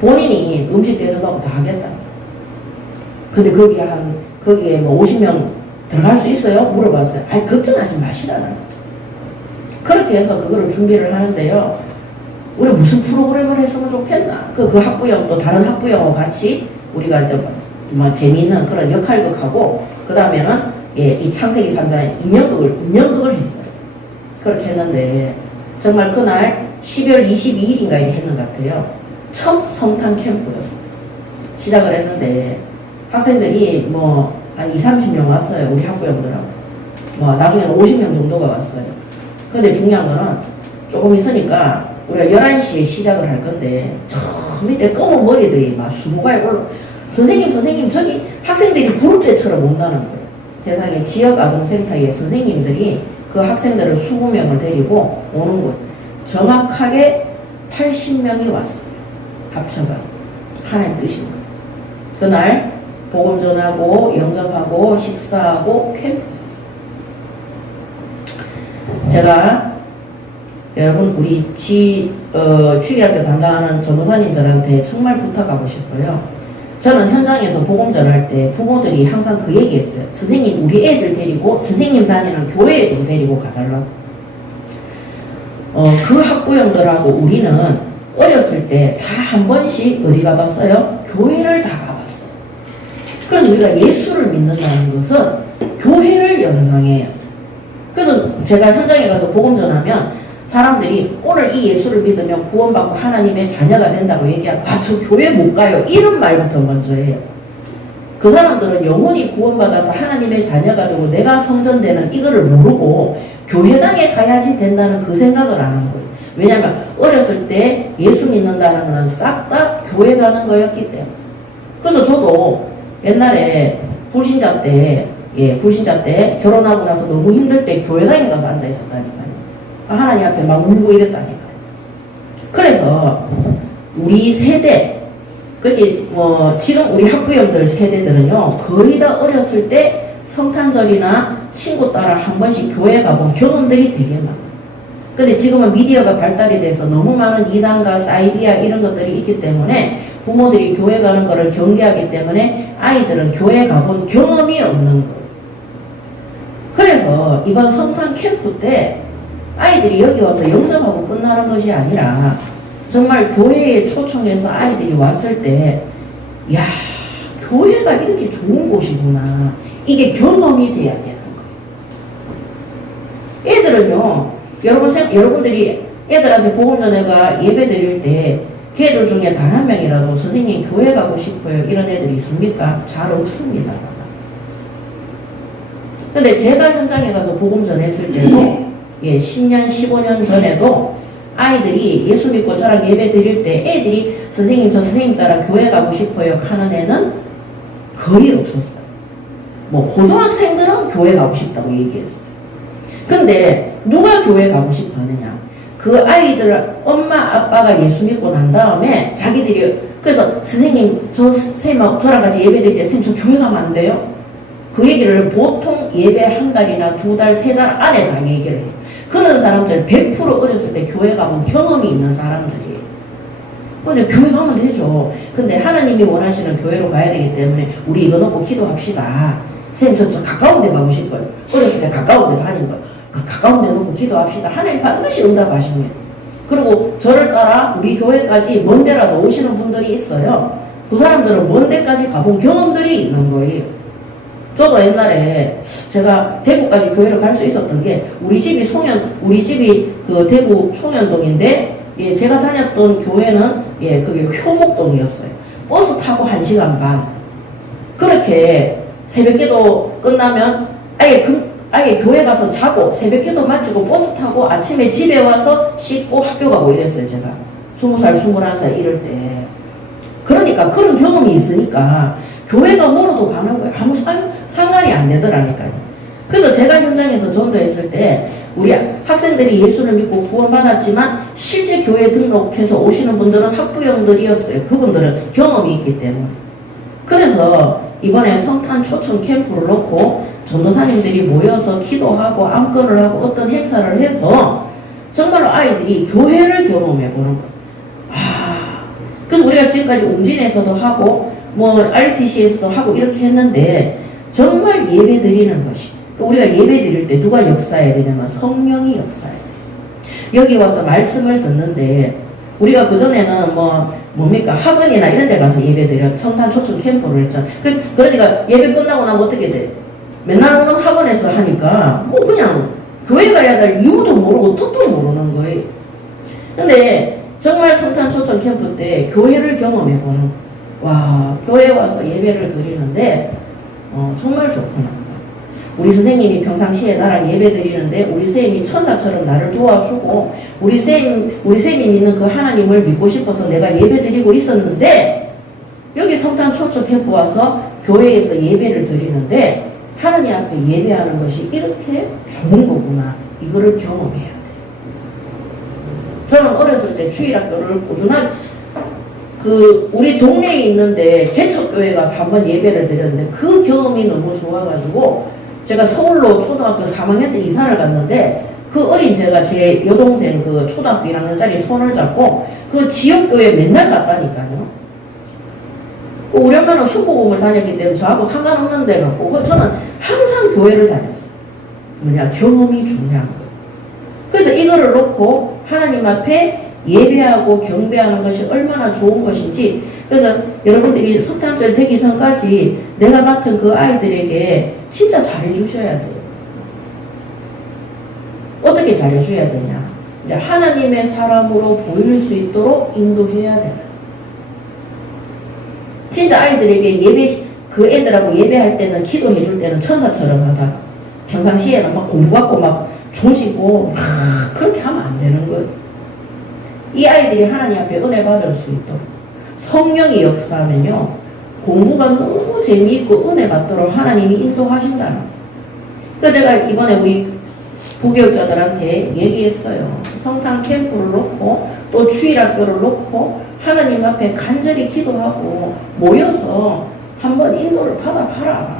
본인이 음식 대접하고 다 하겠다. 근데 거기에 뭐 50명 들어갈 수 있어요? 물어봤어요. 아이, 걱정하지 마시라는. 그렇게 해서 그거를 준비를 하는데요. 우리 무슨 프로그램을 했으면 좋겠나? 그 학부형, 또 다른 학부형하고 같이 우리가 이제 뭐 재미있는 그런 역할극하고, 그 다음에는 이 창세기 3장의 인연극을 했어요. 그렇게 했는데, 정말 그날 12월 22일인가 했는 것 같아요. 첫 성탄 캠프였어요. 시작을 했는데, 학생들이 뭐 한 20-30명 왔어요. 우리 학부형들하고. 뭐 나중에는 50명 정도가 왔어요. 근데 중요한 거는 조금 있으니까 우리가 11시에 시작을 할 건데, 저 밑에 검은 머리들이 막 수고가에 올라, 선생님 저기 학생들이 부를 때처럼 온다는 거예요. 세상에 지역아동센터의 선생님들이 그 학생들을 20명을 데리고 오는 거예요. 정확하게 80명이 왔어요. 합쳐가 하나님 뜻인 거예요. 그날 복음 전하고 영접하고 식사하고 캠프였어요. 제가 여러분 우리 주일학교 담당하는 전도사님들한테 정말 부탁하고 싶어요. 저는 현장에서 복음 전할 때 부모들이 항상 그 얘기했어요. 선생님 우리 애들 데리고 선생님 다니는 교회에 좀 데리고 가달라고. 그 학부형들하고 우리는 어렸을 때 다 한 번씩 어디 가봤어요? 교회를 다 가봤어요. 그래서 우리가 예수를 믿는다는 것은 교회를 연상해요. 그래서 제가 현장에 가서 복음 전하면 사람들이 오늘 이 예수를 믿으면 구원받고 하나님의 자녀가 된다고 얘기하면 저 교회 못 가요. 이런 말부터 먼저 해요. 그 사람들은 영원히 구원받아서 하나님의 자녀가 되고 내가 성전되는 이거를 모르고 교회장에 가야지 된다는 그 생각을 안 하는 거예요. 왜냐하면 어렸을 때 예수 믿는다는 것은 싹 다 교회 가는 거였기 때문에. 그래서 저도 옛날에 불신자 때 결혼하고 나서 너무 힘들 때 교회당에 가서 앉아 있었다니까요. 하나님 앞에 막 울고 이랬다니까요. 그래서 우리 세대, 그게 지금 우리 학부형들 세대들은요, 거의 다 어렸을 때 성탄절이나 친구 따라 한 번씩 교회 가본 경험들이 되게 많아요. 근데 지금은 미디어가 발달이 돼서 너무 많은 이단과 사이비아 이런 것들이 있기 때문에 부모들이 교회 가는 거를 경계하기 때문에 아이들은 교회 가본 경험이 없는 거예요. 그래서 이번 성탄 캠프 때 아이들이 여기 와서 영접하고 끝나는 것이 아니라 정말 교회에 초청해서 아이들이 왔을 때, 야, 교회가 이렇게 좋은 곳이구나. 이게 경험이 돼야 되는 거예요. 애들은요, 여러분들이 애들한테 복음 전해가 예배 드릴 때 걔들 중에 단 한 명이라도 선생님 교회 가고 싶어요 이런 애들이 있습니까? 잘 없습니다. 근데 제가 현장에 가서 복음 전했을 때도 10년, 15년 전에도 아이들이 예수 믿고 저랑 예배 드릴 때 애들이 선생님 저 선생님 따라 교회 가고 싶어요 하는 애는 거의 없었어요. 뭐 고등학생들은 교회 가고 싶다고 얘기했어요. 근데 누가 교회 가고 싶어 하느냐? 그 아이들 엄마 아빠가 예수 믿고 난 다음에 자기들이 그래서 선생님 선생님 저랑 같이 예배 드릴 때 선생님 저 교회 가면 안 돼요? 그 얘기를 보통 예배 한 달이나 2달, 3달 안에 다 얘기를 해요. 그런 사람들 100% 어렸을 때 교회 가본 경험이 있는 사람들이에요. 근데 교회 가면 되죠. 근데 하나님이 원하시는 교회로 가야 되기 때문에 우리 이거 놓고 기도합시다. 선생님 저 가까운 데 가고 싶어요. 어렸을 때 가까운 데 다닌 거. 가까운 데 놓고 기도합시다. 하나님 반드시 응답하십니다. 그리고 저를 따라 우리 교회까지 먼 데라도 오시는 분들이 있어요. 그 사람들은 먼 데까지 가본 경험들이 있는 거예요. 저도 옛날에 제가 대구까지 교회를 갈 수 있었던 게 우리 집이 그 대구 송현동인데 제가 다녔던 교회는 그게 효목동이었어요. 버스 타고 1시간 반. 그렇게 새벽기도 끝나면 아예 교회 가서 자고 새벽기도 마치고 버스 타고 아침에 집에 와서 씻고 학교 가고 이랬어요. 제가 20살, 21살 이럴 때. 그러니까 그런 경험이 있으니까 교회가 멀어도 가는 거예요. 아무 상관이 안 되더라니까요. 그래서 제가 현장에서 전도했을 때 우리 학생들이 예수를 믿고 구원받았지만 실제 교회에 등록해서 오시는 분들은 학부형들이었어요. 그분들은 경험이 있기 때문에. 그래서 이번에 성탄 초청 캠프를 놓고 전도사님들이 모여서 기도하고 안건을 하고 어떤 행사를 해서 정말로 아이들이 교회를 경험해 보는 거예요. 아, 그래서 우리가 지금까지 웅진에서도 하고 뭐 RTC에서도 하고 이렇게 했는데 정말 예배 드리는 것이, 우리가 예배 드릴 때 누가 역사해야 되냐면 성령이 역사해야 돼. 여기 와서 말씀을 듣는데 우리가 그전에는 뭡니까 학원이나 이런 데 가서 예배 드려 성탄 초청 캠프를 했죠. 그러니까 예배 끝나고 나면 어떻게 돼? 맨날 오는 학원에서 하니까 뭐 그냥 교회 가야 될 이유도 모르고 뜻도 모르는 거예요. 근데 정말 성탄 초청 캠프 때 교회를 경험해 보는, 와, 교회 와서 예배를 드리는데 정말 좋구나. 우리 선생님이 평상시에 나랑 예배 드리는데 우리 선생님이 천사처럼 나를 도와주고 우리 선생님이 믿는 그 하나님을 믿고 싶어서 내가 예배 드리고 있었는데 여기 성탄 초청 캠프 와서 교회에서 예배를 드리는데 하나님 앞에 예배하는 것이 이렇게 좋은 거구나. 이거를 경험해야 돼. 저는 어렸을 때 주일학교를 꾸준하게 우리 동네에 있는데 개척교회 가서 한번 예배를 드렸는데 그 경험이 너무 좋아가지고 제가 서울로 초등학교 3학년 때 이사를 갔는데 그 어린 제가 제 여동생 그 초등학교 1학년짜리 손을 잡고 그 지역교회 맨날 갔다니까요. 우리 엄마는 순복음을 다녔기 때문에 저하고 상관없는 데 갔고 저는 항상 교회를 다녔어요. 경험이 중요한 거예요. 그래서 이거를 놓고 하나님 앞에 예배하고 경배하는 것이 얼마나 좋은 것인지, 그래서 여러분들이 성탄절 되기 전까지 내가 맡은 그 아이들에게 진짜 잘해주셔야 돼요. 어떻게 잘해줘야 되냐? 이제 하나님의 사람으로 보일 수 있도록 인도해야 돼요. 진짜 아이들에게 그 애들하고 예배할 때는 기도해 줄 때는 천사처럼 하다가 평상시에는 막 공부하고 막 조지고 막 그렇게 하면 안 되는 거예요. 이 아이들이 하나님 앞에 은혜 받을 수 있도록 성령이 역사하면요 공부가 너무 재미있고 은혜 받도록 하나님이 인도하신다는 거예요. 그래서 제가 이번에 우리 부교육자들한테 얘기했어요. 성탄 캠프를 놓고 또 주일학교를 놓고 하나님 앞에 간절히 기도하고 모여서 한번 인도를 받아봐라.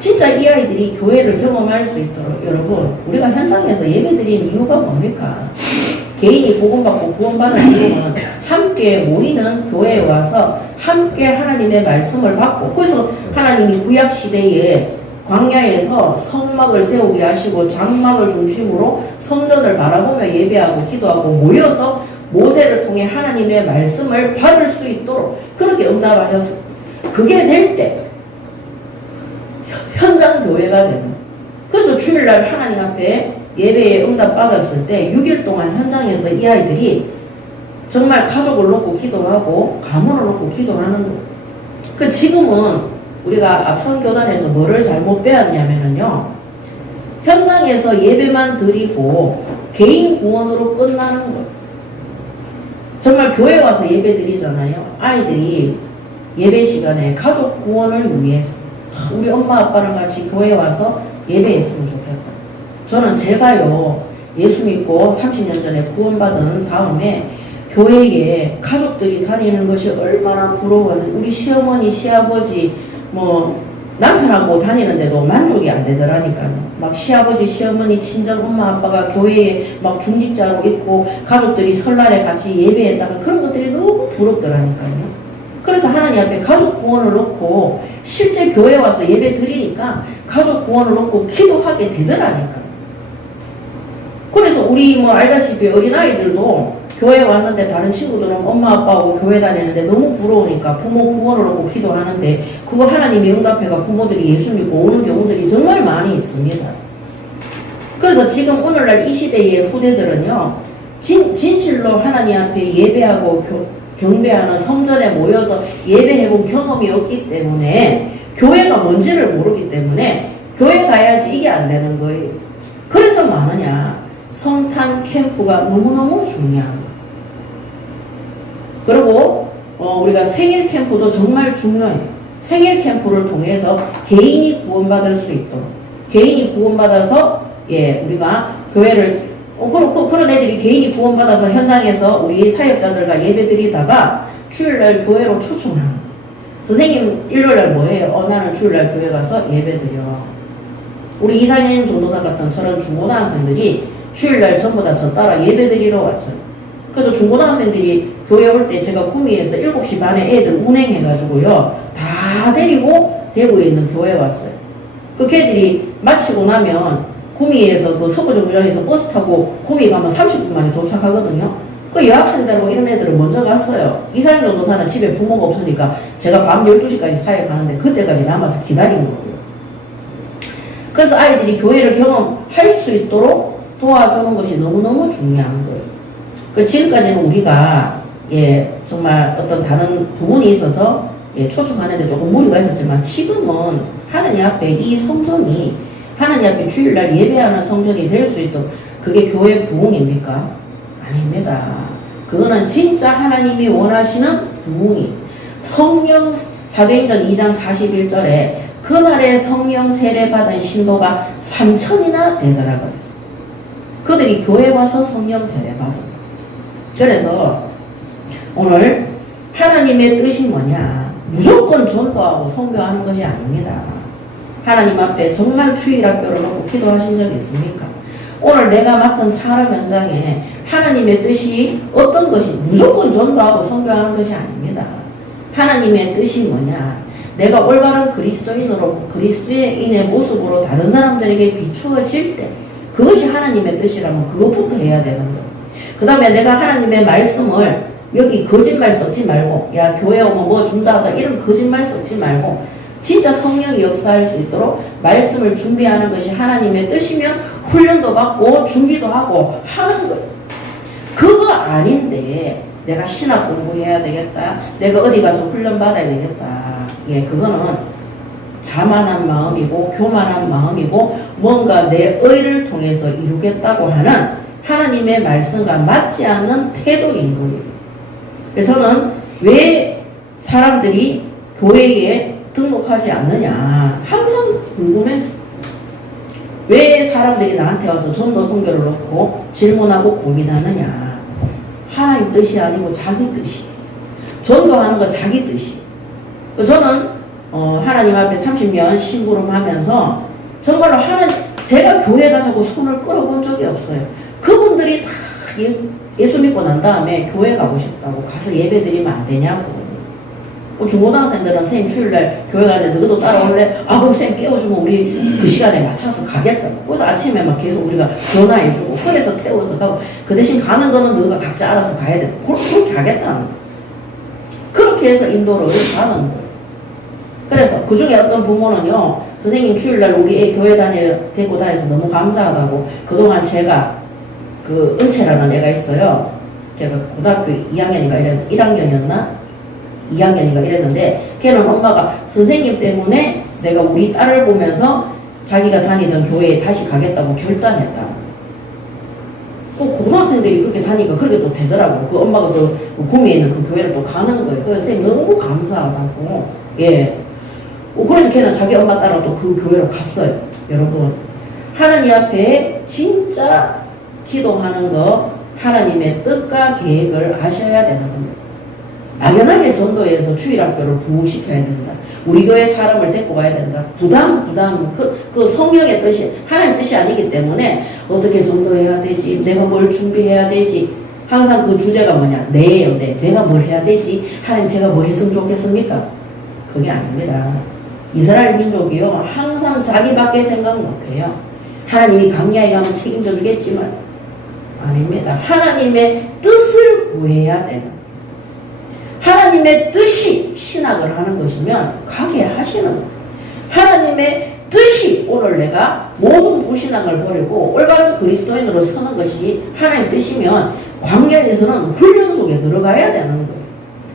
진짜 이 아이들이 교회를 경험할 수 있도록. 여러분, 우리가 현장에서 예배드리는 이유가 뭡니까? 개인이 복음받고 구원받는 이유는 함께 모이는 교회에 와서 함께 하나님의 말씀을 받고, 그래서 하나님이 구약시대에 광야에서 성막을 세우게 하시고 장막을 중심으로 성전을 바라보며 예배하고 기도하고 모여서 모세를 통해 하나님의 말씀을 받을 수 있도록 그렇게 응답하셨어요. 그게 될 때 현장 교회가 되는. 그래서 주일날 하나님 앞에 예배에 응답받았을 때 6일 동안 현장에서 이 아이들이 정말 가족을 놓고 기도하고 가문을 놓고 기도하는 거예요. 그 지금은 우리가 앞선 교단에서 뭐를 잘못 배웠냐면요, 현장에서 예배만 드리고 개인 구원으로 끝나는 거예요. 정말 교회 와서 예배 드리잖아요. 아이들이 예배 시간에 가족 구원을 위해서 우리 엄마 아빠랑 같이 교회 와서 예배했으면 좋겠다. 저는 제가요 예수 믿고 30년 전에 구원받은 다음에 교회에 가족들이 다니는 것이 얼마나 부러워요. 우리 시어머니 시아버지 남편하고 다니는데도 만족이 안 되더라니까요. 막 시아버지 시어머니 친정 엄마 아빠가 교회에 막 중직자하고 있고 가족들이 설날에 같이 예배했다가 그런 것들이 너무 부럽더라니까요. 그래서 하나님 앞에 가족 구원을 놓고 실제 교회 와서 예배 드리니까 가족 구원을 놓고 기도하게 되더라니까요. 그래서 우리 알다시피 어린아이들도 교회 왔는데 다른 친구들은 엄마 아빠하고 교회 다니는데 너무 부러우니까 부모 구원을 놓고 기도하는데 그거 하나님이 응답해가 부모들이 예수 믿고 오는 경우들이 정말 많이 있습니다. 그래서 지금 오늘날 이 시대의 후대들은요 진실로 하나님 앞에 예배하고 경배하는 성전에 모여서 예배해본 경험이 없기 때문에 교회가 뭔지를 모르기 때문에 교회 가야지 이게 안 되는 거예요. 그래서 많으냐 성탄 캠프가 너무너무 중요한 거예요. 그리고 우리가 생일 캠프도 정말 중요해요. 생일 캠프를 통해서 개인이 구원받을 수 있도록 개인이 구원받아서 우리가 교회를 그런 애들이 개인이 구원받아서 현장에서 우리 사역자들과 예배드리다가 주일날 교회로 초청하는 거예요. 선생님 일요일날 뭐해요? 나는 주일날 교회 가서 예배드려. 우리 이상인 전도사 같은 저런 중고등학생들이 주일날 전부 다 저 따라 예배 드리러 왔어요. 그래서 중고등학생들이 교회 올 때 제가 구미에서 7시 반에 애들 운행해가지고요. 다 데리고 대구에 있는 교회에 왔어요. 그 걔들이 마치고 나면 구미에서 그 서부정류장에서 버스 타고 구미 가면 30분 만에 도착하거든요. 그 여학생들하고 이런 애들은 먼저 갔어요. 이사님 전도사는 집에 부모가 없으니까 제가 밤 12시까지 사회 가는데 그때까지 남아서 기다린 거예요. 그래서 아이들이 교회를 경험할 수 있도록 도와주는 것이 너무너무 중요한 거예요. 그 지금까지는 우리가 정말 어떤 다른 부분이 있어서 초청하는데 조금 무리가 있었지만 지금은 하느님 앞에 이 성전이 하느님 앞에 주일날 예배하는 성전이 될 수 있도록 그게 교회 부흥입니까? 아닙니다. 그거는 진짜 하나님이 원하시는 부흥이 성령 사도행전 2장 41절에 그날에 성령 세례 받은 신도가 3,000이나 되더라고요. 그들이 교회 와서 성령 세례 받은. 그래서 오늘 하나님의 뜻이 뭐냐? 무조건 전도하고 선교하는 것이 아닙니다. 하나님 앞에 정말 주일학교를 놓고 기도하신 적이 있습니까? 오늘 내가 맡은 사람 현장에 하나님의 뜻이 어떤 것이 무조건 전도하고 선교하는 것이 아닙니다. 하나님의 뜻이 뭐냐? 내가 올바른 그리스도인으로 그리스도인의 모습으로 다른 사람들에게 비추어질 때 그것이 하나님의 뜻이라면 그것부터 해야 되는 거예요. 그 다음에 내가 하나님의 말씀을 여기 거짓말 섞지 말고 야 교회 오면 뭐 준다 하다 이런 거짓말 섞지 말고 진짜 성령이 역사할 수 있도록 말씀을 준비하는 것이 하나님의 뜻이면 훈련도 받고 준비도 하고 하는 거예요. 그거 아닌데 내가 신학 공부해야 되겠다. 내가 어디 가서 훈련 받아야 되겠다. 그거는 자만한 마음이고 교만한 마음이고 뭔가 내 의를 통해서 이루겠다고 하는 하나님의 말씀과 맞지 않는 태도인 거예요. 그래서 저는 왜 사람들이 교회에 등록하지 않느냐 항상 궁금했어. 왜 사람들이 나한테 와서 전도 선교를 놓고 질문하고 고민하느냐. 하나님 뜻이 아니고 자기 뜻이. 전도하는 거 자기 뜻이. 저는 하나님 앞에 30년 심부름하면서 정말로 제가 교회 가자고 손을 끌어본 적이 없어요. 그분들이 다 예수 믿고 난 다음에 교회 가고 싶다고 가서 예배 드리면 안 되냐고. 중고등학생들은 선생님 주일날 교회 가는데 너도 따라올래? 그럼 선생님 깨워주면 우리 그 시간에 맞춰서 가겠다고. 그래서 아침에 막 계속 우리가 전화해주고 그래서 태워서 가고 그 대신 가는 거는 너가 각자 알아서 가야 돼. 그렇게 하겠다는 거예요. 그렇게 해서 인도를 가는 거예요. 그래서 그 중에 어떤 부모는요, 선생님 주일날 우리 애 교회 데리고 다녀서 너무 감사하다고 그동안 제가 그 은채라는 애가 있어요. 제가 고등학교 2학년인가 1학년이었나? 2학년인가 이랬는데 걔는 엄마가 선생님 때문에 내가 우리 딸을 보면서 자기가 다니던 교회에 다시 가겠다고 결단했다. 또 고등학생들이 그렇게 다니니까 그렇게 또 되더라고요. 그 엄마가 그 구미에 있는 그 교회를 또 가는 거예요. 그래서 선생님 너무 감사하다고. 그래서 걔는 자기 엄마 따라 또 그 교회로 갔어요. 여러분 하나님 앞에 진짜 기도하는 거 하나님의 뜻과 계획을 아셔야 되는 겁니다. 막연하게 전도해서 주일학교를 부흥시켜야 된다. 우리 교회 사람을 데리고 가야 된다. 부담 그 성령의 뜻이 하나님 뜻이 아니기 때문에 어떻게 전도해야 되지? 내가 뭘 준비해야 되지? 항상 그 주제가 뭐냐? 내예요. 내가 뭘 해야 되지? 하나님 제가 뭐 했으면 좋겠습니까? 그게 아닙니다. 이스라엘 민족이요 항상 자기밖에 생각 못해요. 하나님이 강야에 가면 책임져 주겠지만 아닙니다. 하나님의 뜻을 구해야 되는, 하나님의 뜻이 신학을 하는 것이면 가게 하시는 거예요. 하나님의 뜻이 오늘 내가 모든 불신앙을 버리고 올바른 그리스도인으로 서는 것이 하나님 뜻이면 광야에서는 훈련 속에 들어가야 되는 거예요.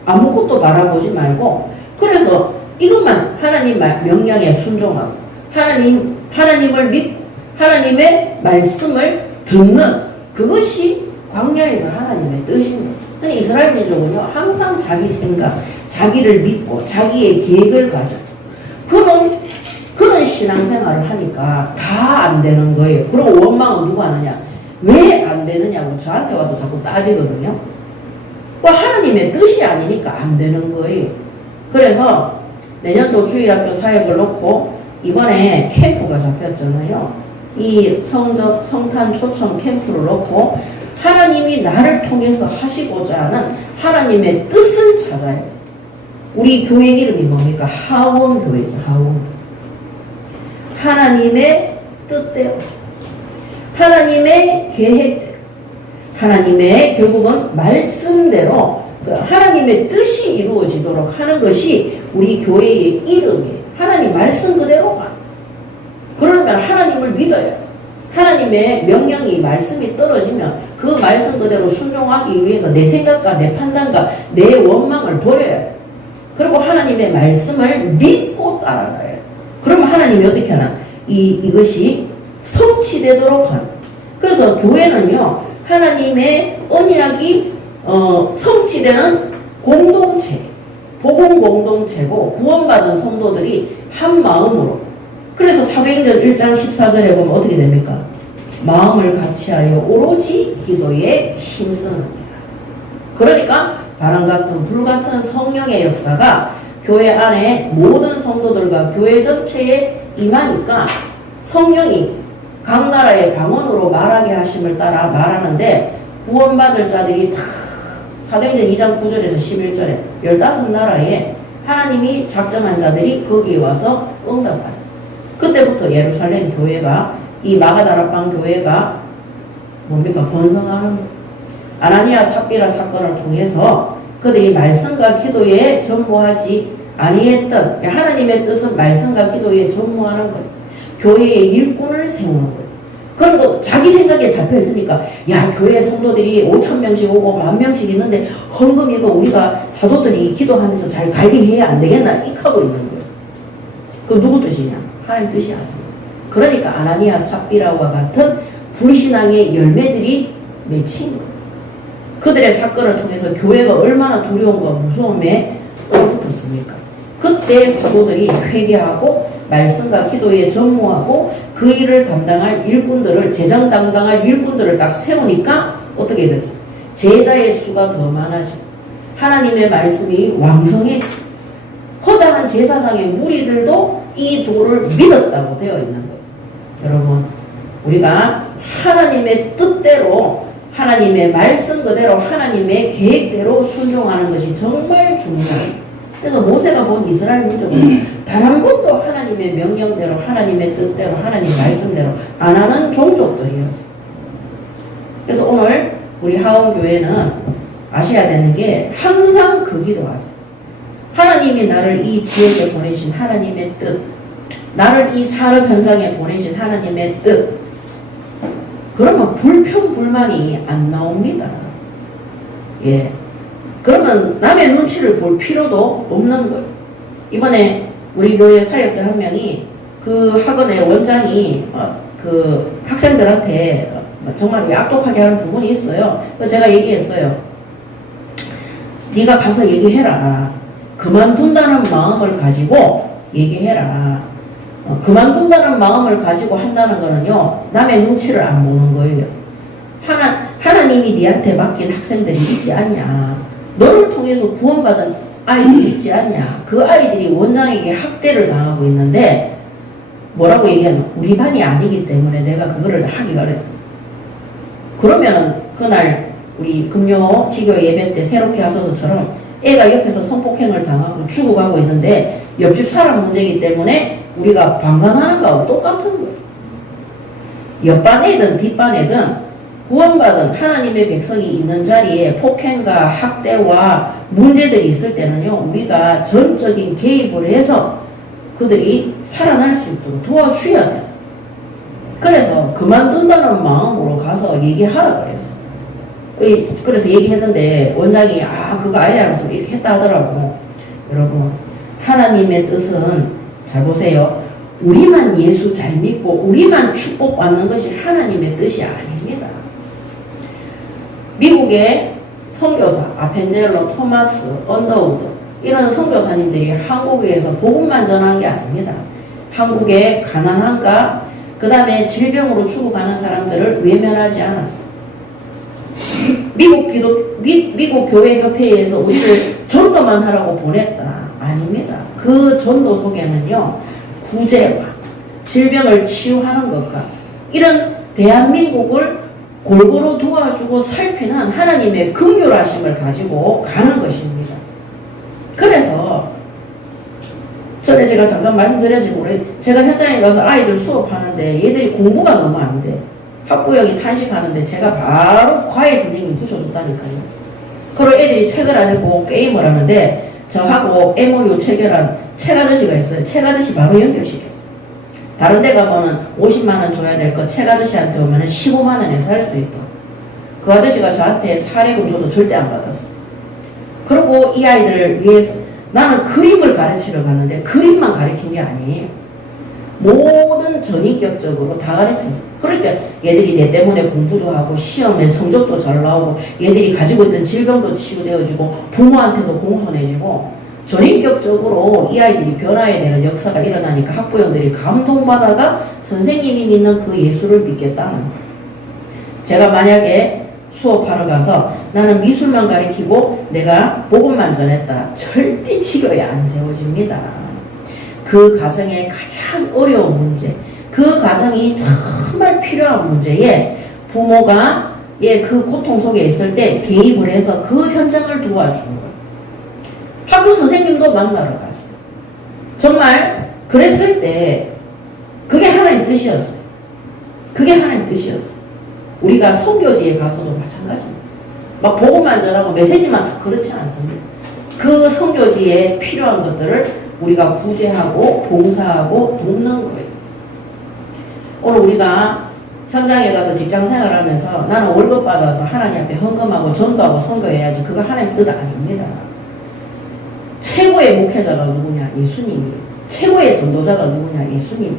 아무것도 바라보지 말고 그래서 이것만 하나님 명령에 순종하고 하나님을 믿고 하나님의 말씀을 듣는 그것이 광야에서 하나님의 뜻입니다. 근데 이스라엘 민족은요 항상 자기 생각, 자기를 믿고 자기의 계획을 가져 그런 신앙생활을 하니까 다 안 되는 거예요. 그리고 원망은 누가 하느냐? 왜 안 되느냐고 저한테 와서 자꾸 따지거든요. 하나님의 뜻이 아니니까 안 되는 거예요. 그래서 내년도 주일학교 사역을 놓고 이번에 캠프가 잡혔잖아요. 이 성탄 초청 캠프를 놓고 하나님이 나를 통해서 하시고자 하는 하나님의 뜻을 찾아야 돼. 우리 교회 이름이 뭡니까? 하원교회죠. 하원. 하나님의 뜻대로, 하나님의 계획대로, 하나님의 결국은 말씀대로 하나님의 뜻이 이루어지도록 하는 것이 우리 교회의 이름이에요. 하나님 말씀 그대로 가. 그러면 하나님을 믿어요. 하나님의 명령이 말씀이 떨어지면 그 말씀 그대로 순종하기 위해서 내 생각과 내 판단과 내 원망을 버려야 돼. 그리고 하나님의 말씀을 믿고 따라가요. 그러면 하나님이 어떻게 하나? 이것이 성취되도록 하는. 그래서 교회는요, 하나님의 언약이 성취되는 공동체, 복음 공동체고 구원받은 성도들이 한 마음으로. 그래서 사도행전 1장 14절에 보면 어떻게 됩니까? 마음을 같이하여 오로지 기도에 힘쓰느니라. 그러니까 바람같은 불같은 성령의 역사가 교회 안에 모든 성도들과 교회 전체에 임하니까 성령이 각 나라의 방언으로 말하게 하심을 따라 말하는데 구원받을 자들이 다 사도행전 2장 9절에서 11절에 15나라에 하나님이 작정한 자들이 거기에 와서 응답하는. 그때부터 예루살렘 교회가 이 마가다락방 교회가 뭡니까? 번성하는 아나니아 삽비라 사건을 통해서 그들이 말씀과 기도에 전무하지 아니했던 하나님의 뜻은 말씀과 기도에 전무하는 거예요. 교회의 일꾼을 세우는 거예요. 그리고 자기 생각에 잡혀 있으니까 야 교회 성도들이 5,000명씩 오고 10,000명씩 있는데 헌금 이거 우리가 사도들이 기도하면서 잘 관리해야 안 되겠나 익하고 있는 거예요. 그 누구 뜻이냐? 하나님 뜻이 아니에요. 그러니까 아나니아 삽비라와 같은 불신앙의 열매들이 맺힌 거예요. 그들의 사건을 통해서 교회가 얼마나 두려움과 무서움에 떨어붙었습니까? 그때 사도들이 회개하고 말씀과 기도에 전무하고 그 일을 담당할 일꾼들을 재정 담당할 일꾼들을 딱 세우니까 어떻게 됐어요? 제자의 수가 더 많아지고 하나님의 말씀이 왕성해 허다한 제사장의 무리들도 이 도를 믿었다고 되어 있는 거예요. 여러분 우리가 하나님의 뜻대로 하나님의 말씀 그대로 하나님의 계획대로 순종하는 것이 정말 중요해요. 그래서 모세가 본 이스라엘 민족은 단 한 번도 하나님의 명령대로 하나님의 뜻대로 하나님 말씀대로 안 하는 종족들이었어요. 그래서 오늘 우리 하원교회는 아셔야 되는 게 항상 그 기도하세요. 하나님이 나를 이 지역에 보내신 하나님의 뜻, 나를 이 산업 현장에 보내신 하나님의 뜻, 그러면 불평불만이 안 나옵니다. 예. 그러면 남의 눈치를 볼 필요도 없는 거예요. 이번에 우리 교회 사역자 한 명이 그 학원의 원장이 그 학생들한테 정말 약독하게 하는 부분이 있어요. 그래서 제가 얘기했어요. 네가 가서 얘기해라. 그만둔다는 마음을 가지고 얘기해라. 그만둔다는 마음을 가지고 한다는 거는요, 남의 눈치를 안 보는 거예요. 하나님이 네한테 맡긴 학생들이 있지 않냐. 너를 통해서 구원받은 아이들이 있지 않냐. 그 아이들이 원장에게 학대를 당하고 있는데 뭐라고 얘기하면 우리 반이 아니기 때문에 내가 그거를 하기가 어려워. 그러면 그날 우리 금요 지교 예배 때 새롭게 하소서처럼 애가 옆에서 성폭행을 당하고 죽어가고 있는데 옆집 사람 문제이기 때문에 우리가 방관하는 거하고 똑같은 거예요. 옆반 애든 뒷반 애든 구원받은 하나님의 백성이 있는 자리에 폭행과 학대와 문제들이 있을 때는요, 우리가 전적인 개입을 해서 그들이 살아날 수 있도록 도와줘야 돼요. 그래서 그만둔다는 마음으로 가서 얘기하라고 했어요. 그래서 얘기했는데 원장이 그거 아니야 그래서 이렇게 했다 하더라고. 여러분 하나님의 뜻은 잘 보세요. 우리만 예수 잘 믿고 우리만 축복받는 것이 하나님의 뜻이 아닙니다. 미국의 선교사 아펜젤로, 토마스, 언더우드 이런 선교사님들이 한국에서 복음만 전한 게 아닙니다. 한국의 가난함과 그 다음에 질병으로 죽어가는 사람들을 외면하지 않았어. 미국 교회협회에서 우리를 전도만 하라고 보냈다. 아닙니다. 그 전도 속에는요, 구제와 질병을 치유하는 것과 이런 대한민국을 골고루 도와주고 살피는 하나님의 긍휼하심을 가지고 가는 것입니다. 그래서 전에 제가 잠깐 말씀드렸지 모르겠 제가 현장에 가서 아이들 수업하는데 얘들이 공부가 너무 안 돼. 학부형이 탄식하는데 제가 바로 과외 선생님이 부셔줬다니까요. 그리고 애들이 책을 안 읽고 게임을 하는데 저하고 MOU 체결한 책 아저씨가 있어요. 책 아저씨 바로 연결시켰어요. 다른 데 가면은 50만원 줘야 될 거 책 아저씨한테 오면은 15만원에 살 수 있다. 그 아저씨가 저한테 사례금 줘도 절대 안 받았어. 그리고 이 아이들을 위해서 나는 그림을 가르치러 갔는데 그림만 가르친 게 아니에요. 모든 전인격적으로 다 가르쳤어. 그러니까 얘들이 내 때문에 공부도 하고 시험에 성적도 잘 나오고 얘들이 가지고 있던 질병도 치유되어지고 부모한테도 공손해지고 전인격적으로 이 아이들이 변화해야 되는 역사가 일어나니까 학부형들이 감동받아가 선생님이 믿는 그 예수를 믿겠다는 거예요. 제가 만약에 수업하러 가서 나는 미술만 가르치고 내가 복음만 전했다. 절대 지교에 안 세워집니다. 그 가정의 가장 어려운 문제, 그 가정이 정말 필요한 문제에 부모가 그 고통 속에 있을 때 개입을 해서 그 현장을 도와주는 거예요. 학교 선생님도 만나러 갔어요. 정말 그랬을 때 그게 하나님 뜻이었어요. 그게 하나님 뜻이었어요. 우리가 선교지에 가서도 마찬가지입니다. 막 복음만 전하고 메시지만 그렇지 않습니다. 그 선교지에 필요한 것들을 우리가 구제하고 봉사하고 돕는 거예요. 오늘 우리가 현장에 가서 직장 생활하면서 나는 월급 받아서 하나님 앞에 헌금하고 전도하고 선교해야지 그거 하나님 뜻 아닙니다. 최고의 목회자가 누구냐? 예수님이. 최고의 전도자가 누구냐? 예수님.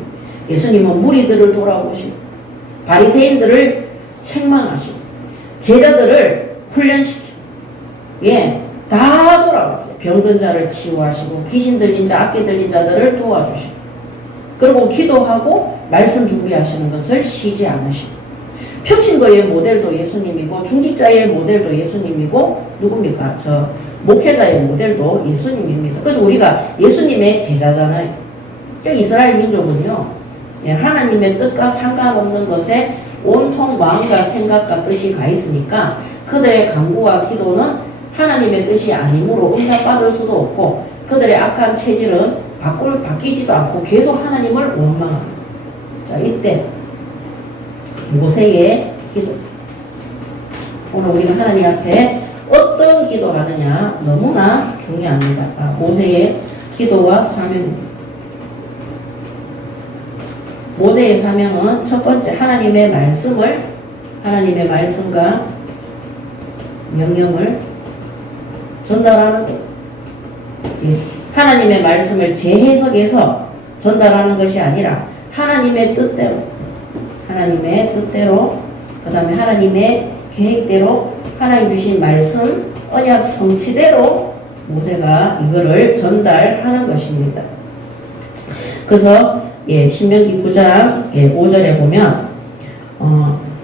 예수님은 무리들을 돌아보시고 바리새인들을 책망하시고 제자들을 훈련시키고 다 돌아갔어요. 병든 자를 치유하시고 귀신 들린 자, 악기 들린 자들을 도와주시고 그리고 기도하고 말씀 준비하시는 것을 쉬지 않으시고 평신도의 모델도 예수님이고 중직자의 모델도 예수님이고 누굽니까? 목회자의 모델도 예수님입니다. 그래서 우리가 예수님의 제자잖아요. 이스라엘 민족은요, 하나님의 뜻과 상관없는 것에 온통 마음과 생각과 뜻이 가 있으니까 그들의 간구와 기도는 하나님의 뜻이 아니므로 응답받을 수도 없고 그들의 악한 체질은 바뀌지도 않고 계속 하나님을 원망합니다. 자, 이때 모세의 기도. 오늘 우리가 하나님 앞에 어떤 기도하느냐 너무나 중요합니다. 모세의 기도와 사명입니다. 모세의 사명은 첫 번째 하나님의 말씀과 명령을 전달하는 것. 하나님의 말씀을 재해석해서 전달하는 것이 아니라 하나님의 뜻대로 그 다음에 하나님의 계획대로 하나님 주신 말씀 언약 성취대로 모세가 이거를 전달하는 것입니다. 그래서 신명기 9장 5절에 보면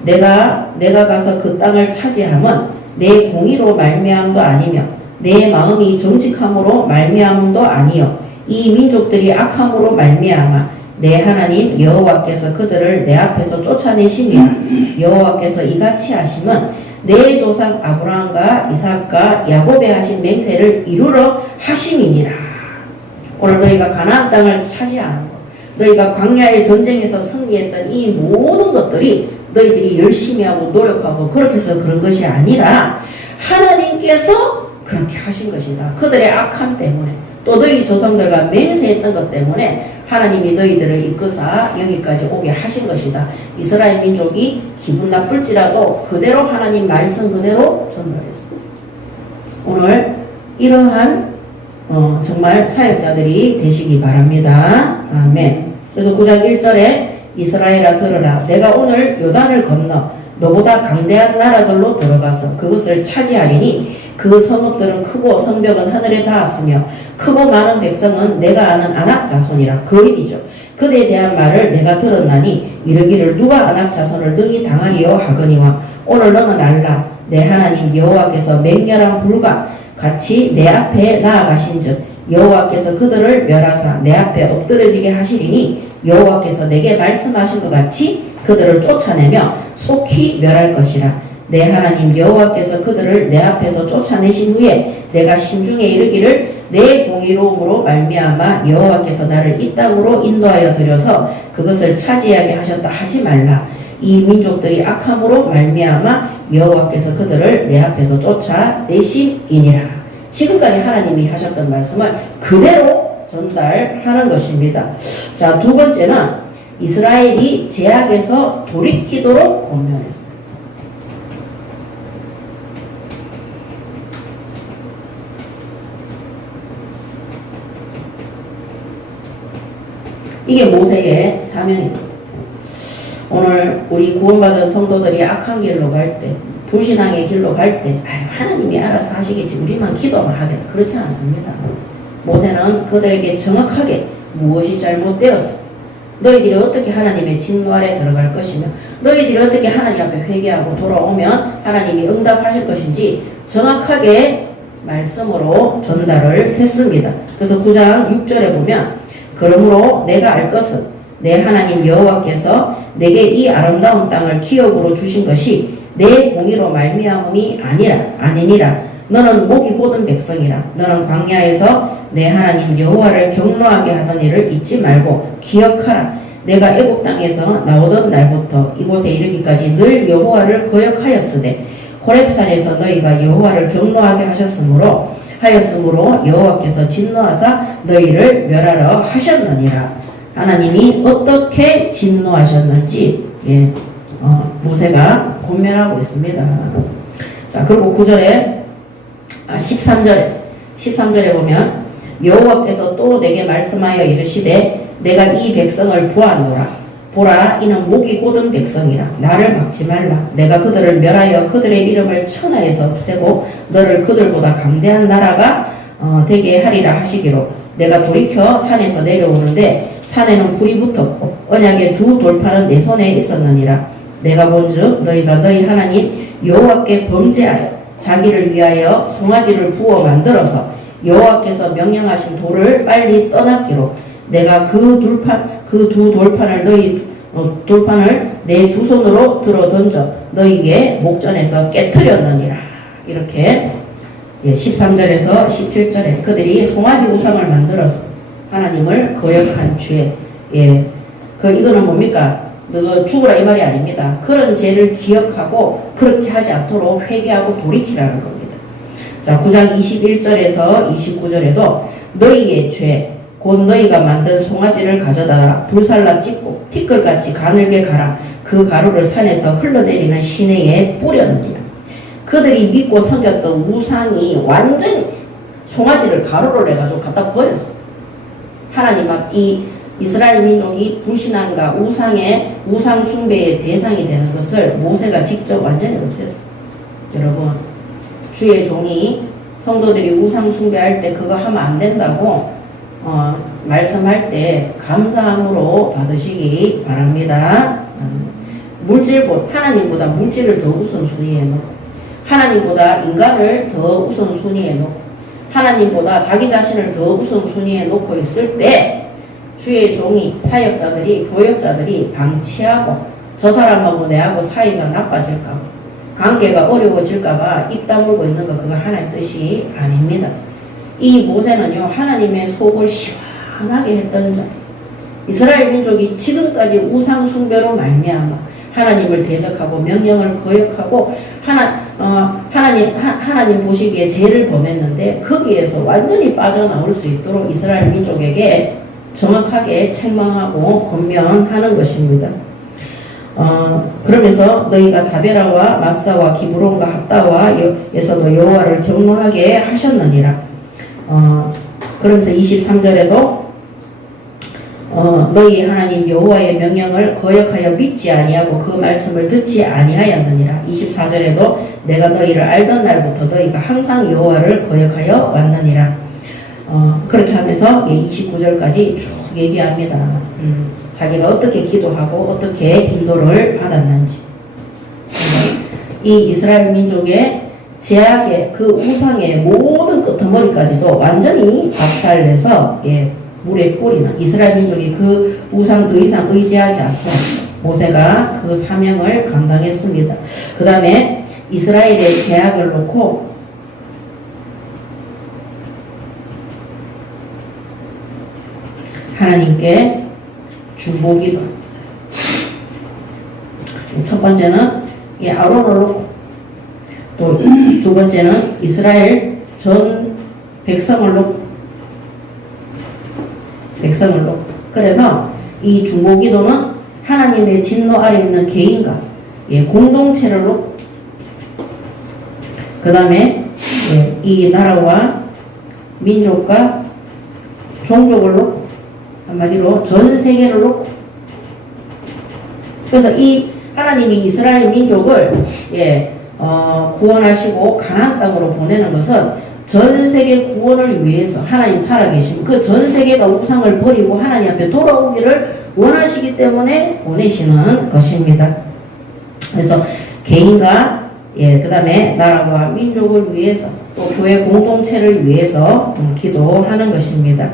내가 가서 그 땅을 차지함은 내 공의로 말미암도 아니며 내 마음이 정직함으로 말미암도 아니요 이 민족들이 악함으로 말미암아 내 하나님 여호와께서 그들을 내 앞에서 쫓아내시며 여호와께서 이같이 하심은 내 조상 아브라함과 이삭과 야곱에 하신 맹세를 이루러 하심이니라. 오늘 너희가 가나안 땅을 차지하는 것, 너희가 광야의 전쟁에서 승리했던 이 모든 것들이 너희들이 열심히 하고 노력하고 그렇게 해서 그런 것이 아니라 하나님께서 그렇게 하신 것이다. 그들의 악함 때문에 또 너희 조상들과 맹세했던 것 때문에 하나님이 너희들을 이끄사 여기까지 오게 하신 것이다. 이스라엘 민족이 기분 나쁠지라도 그대로 하나님 말씀 그대로 전달했습니다. 오늘 이러한 정말 사역자들이 되시기 바랍니다. 아멘. 그래서 9장 1절에 이스라엘아 들으라. 내가 오늘 요단을 건너 너보다 강대한 나라들로 들어가서 그것을 차지하리니 그 성읍들은 크고 성벽은 하늘에 닿았으며 크고 많은 백성은 내가 아는 아낙 자손이라. 거인이죠. 그대에 대한 말을 내가 들었나니 이르기를 누가 아낙 자손을 능히 당하리요 하거니와 오늘 너는 알라. 내 하나님 여호와께서 맹렬한 불과 같이 내 앞에 나아가신즉 여호와께서 그들을 멸하사 내 앞에 엎드러지게 하시리니 여호와께서 내게 말씀하신 것 같이 그들을 쫓아내며 속히 멸할 것이라. 내 하나님 여호와께서 그들을 내 앞에서 쫓아내신 후에 내가 심중에 이르기를 내 공의로움으로 말미암아 여호와께서 나를 이 땅으로 인도하여 들여서 그것을 차지하게 하셨다 하지 말라. 이 민족들이 악함으로 말미암아 여호와께서 그들을 내 앞에서 쫓아내심이니라. 지금까지 하나님이 하셨던 말씀을 그대로 전달하는 것입니다. 자, 두 번째는 이스라엘이 제약에서 돌이키도록 권면했어요. 이게 모세의 사명입니다. 오늘 우리 구원받은 성도들이 악한 길로 갈 때, 불신앙의 길로 갈 때, 하나님이 알아서 하시겠지, 우리만 기도만 하겠다. 그렇지 않습니다. 모세는 그들에게 정확하게 무엇이 잘못되었어, 너희들이 어떻게 하나님의 진노 아래 들어갈 것이며 너희들이 어떻게 하나님 앞에 회개하고 돌아오면 하나님이 응답하실 것인지 정확하게 말씀으로 전달을 했습니다. 그래서 9장 6절에 보면 그러므로 내가 알 것은 내 하나님 여호와께서 내게 이 아름다운 땅을 기업으로 주신 것이 내 공의로 말미암음이 아니니라. 너는 목이 곧은 백성이라. 너는 광야에서 내 하나님 여호와를 경노하게 하던 일을 잊지 말고 기억하라. 내가 애국 땅에서 나오던 날부터 이곳에 이르기까지 늘 여호와를 거역하였으되 호렙산에서 너희가 여호와를 경노하게 하였으므로 여호와께서 진노하사 너희를 멸하러 하셨느니라. 하나님이 어떻게 진노하셨는지 모세가 권면하고 있습니다. 자, 그리고 9절에 13절에 보면 여호와께서 또 내게 말씀하여 이르시되 내가 이 백성을 보았노라. 보라, 이는 목이 곧은 백성이라. 나를 막지 말라. 내가 그들을 멸하여 그들의 이름을 천하에서 없애고 너를 그들보다 강대한 나라가 되게 하리라 하시기로. 내가 돌이켜 산에서 내려오는데 산에는 불이 붙었고 언약의 두 돌판은 내 손에 있었느니라. 내가 본즉 너희가 너희 하나님 여호와께 범죄하여 자기를 위하여 송아지를 부어 만들어서 여호와께서 명령하신 돌을 빨리 떠났기로. 내가 그 두 돌판을 내 두 손으로 들어 던져 너희에게 목전에서 깨트렸느니라. 이렇게 13절에서 17절에 그들이 송아지 우상을 만들어서 하나님을 거역한 죄, 이거는 뭡니까? 너 죽으라 이 말이 아닙니다. 그런 죄를 기억하고 그렇게 하지 않도록 회개하고 돌이키라는 겁니다. 자, 9장 21절에서 29절에도 너희의 죄 곧 너희가 만든 송아지를 가져다가 불살라 찢고 티끌같이 가늘게 갈아 그 가루를 산에서 흘러내리는 시내에 뿌렸느니라. 그들이 믿고 섬겼던 우상이 완전히 송아지를 가루로 해가지고 갖다 버렸어. 하나님 앞 이 이스라엘 민족이 불신앙과 우상 숭배의 대상이 되는 것을 모세가 직접 완전히 없앴어. 여러분, 주의 종이 성도들이 우상 숭배할 때 그거 하면 안 된다고 말씀할 때 감사함으로 받으시기 바랍니다. 하나님보다 물질을 더 우선순위에 놓고 하나님보다 인간을 더 우선순위에 놓고 하나님보다 자기 자신을 더 우선순위에 놓고 있을 때 주의 종이 사역자들이 교역자들이 방치하고 저 사람하고 내하고 사이가 나빠질까 관계가 어려워질까봐 입 다물고 있는 거 그거 하나의 뜻이 아닙니다. 이 모세는요 하나님의 속을 시원하게 했던 자, 이스라엘 민족이 지금까지 우상 숭배로 말미암아 하나님을 대적하고 명령을 거역하고 하나님 보시기에 죄를 범했는데 거기에서 완전히 빠져나올 수 있도록 이스라엘 민족에게 정확하게 책망하고 권면하는 것입니다. 그러면서 너희가 다베라와 마사와 기브론과 합다와에서도 여호와를 경노하게 하셨느니라. 그러면서 23절에도 너희 하나님 여호와의 명령을 거역하여 믿지 아니하고 그 말씀을 듣지 아니하였느니라. 24절에도 내가 너희를 알던 날부터 너희가 항상 여호와를 거역하여 왔느니라. 그렇게 하면서 29절까지 쭉 얘기합니다. 자기가 어떻게 기도하고 어떻게 인도를 받았는지. 이 이스라엘 민족의 제약의 그 우상의 모든 끄트머리까지도 완전히 박살내서 물에 뿌리는 이스라엘 민족이 그 우상 더 이상 의지하지 않고 모세가 그 사명을 감당했습니다. 그 다음에 이스라엘의 제약을 놓고 하나님께 중보기도. 첫 번째는 이 아론을 놓고, 또 두 번째는 이스라엘 전 백성을 놓고, 그래서 이 중보기도는 하나님의 진노 아래 있는 개인과 공동체를 놓고, 그 다음에 이 나라와 민족과 종족을 놓고, 한마디로 전 세계를 놓고, 그래서 이 하나님이 이스라엘 민족을 구원하시고 가나안 땅으로 보내는 것은 전 세계 구원을 위해서 하나님 살아계신 그 전 세계가 우상을 버리고 하나님 앞에 돌아오기를 원하시기 때문에 보내시는 것입니다. 그래서 개인과 그 다음에 나라와 민족을 위해서 또 교회 공동체를 위해서 기도하는 것입니다.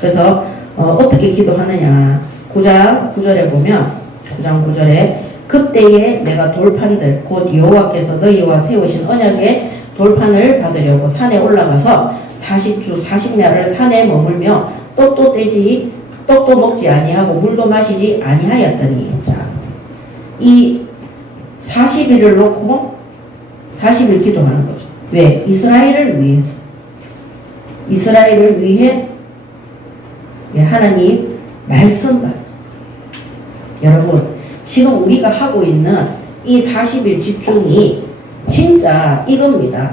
그래서 어떻게 기도하느냐. 9장 9절에 보면 9장 9절에 그때에 내가 돌판들 곧 여호와께서 너희와 세우신 언약의 돌판을 받으려고 산에 올라가서 40주 40야를 산에 머물며 떡도 먹지 아니하고 물도 마시지 아니하였더니, 자, 이 40일을 놓고 40일 기도하는 거죠. 왜? 이스라엘을 위해서. 이스라엘을 위해 하나님 말씀과 여러분 지금 우리가 하고 있는 이 40일 집중이 진짜 이겁니다.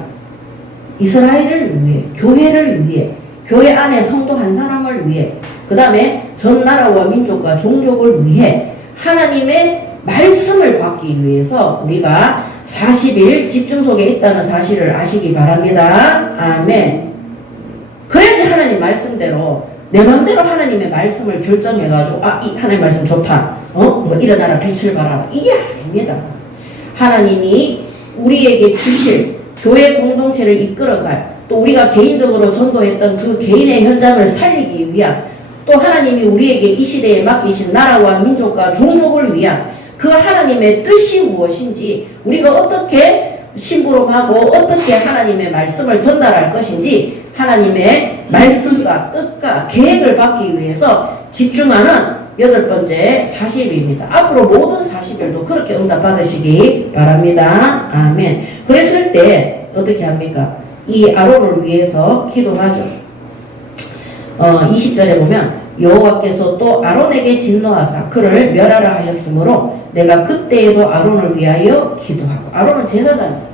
이스라엘을 위해, 교회를 위해, 교회 안에 성도 한 사람을 위해, 그 다음에 전 나라와 민족과 종족을 위해 하나님의 말씀을 받기 위해서 우리가 40일 집중 속에 있다는 사실을 아시기 바랍니다. 아멘. 그래야지 하나님 말씀대로 내 맘대로 하나님의 말씀을 결정해가지고 이 하나님 말씀 좋다. 일어나라 빛을 발하라. 이게 아닙니다. 하나님이 우리에게 주실 교회 공동체를 이끌어갈, 또 우리가 개인적으로 전도했던 그 개인의 현장을 살리기 위한, 또 하나님이 우리에게 이 시대에 맡기신 나라와 민족과 종족을 위한 그 하나님의 뜻이 무엇인지, 우리가 어떻게 심부름하고 어떻게 하나님의 말씀을 전달할 것인지 하나님의 말씀과 뜻과 계획을 받기 위해서 집중하는 8번째 40일입니다. 앞으로 모든 40일도 그렇게 응답 받으시기 바랍니다. 아멘. 그랬을 때 어떻게 합니까? 이 아론을 위해서 기도하죠. 20절에 보면 여호와께서 또 아론에게 진노하사 그를 멸하라 하셨으므로 내가 그때에도 아론을 위하여 기도하고. 아론은 제사장입니다.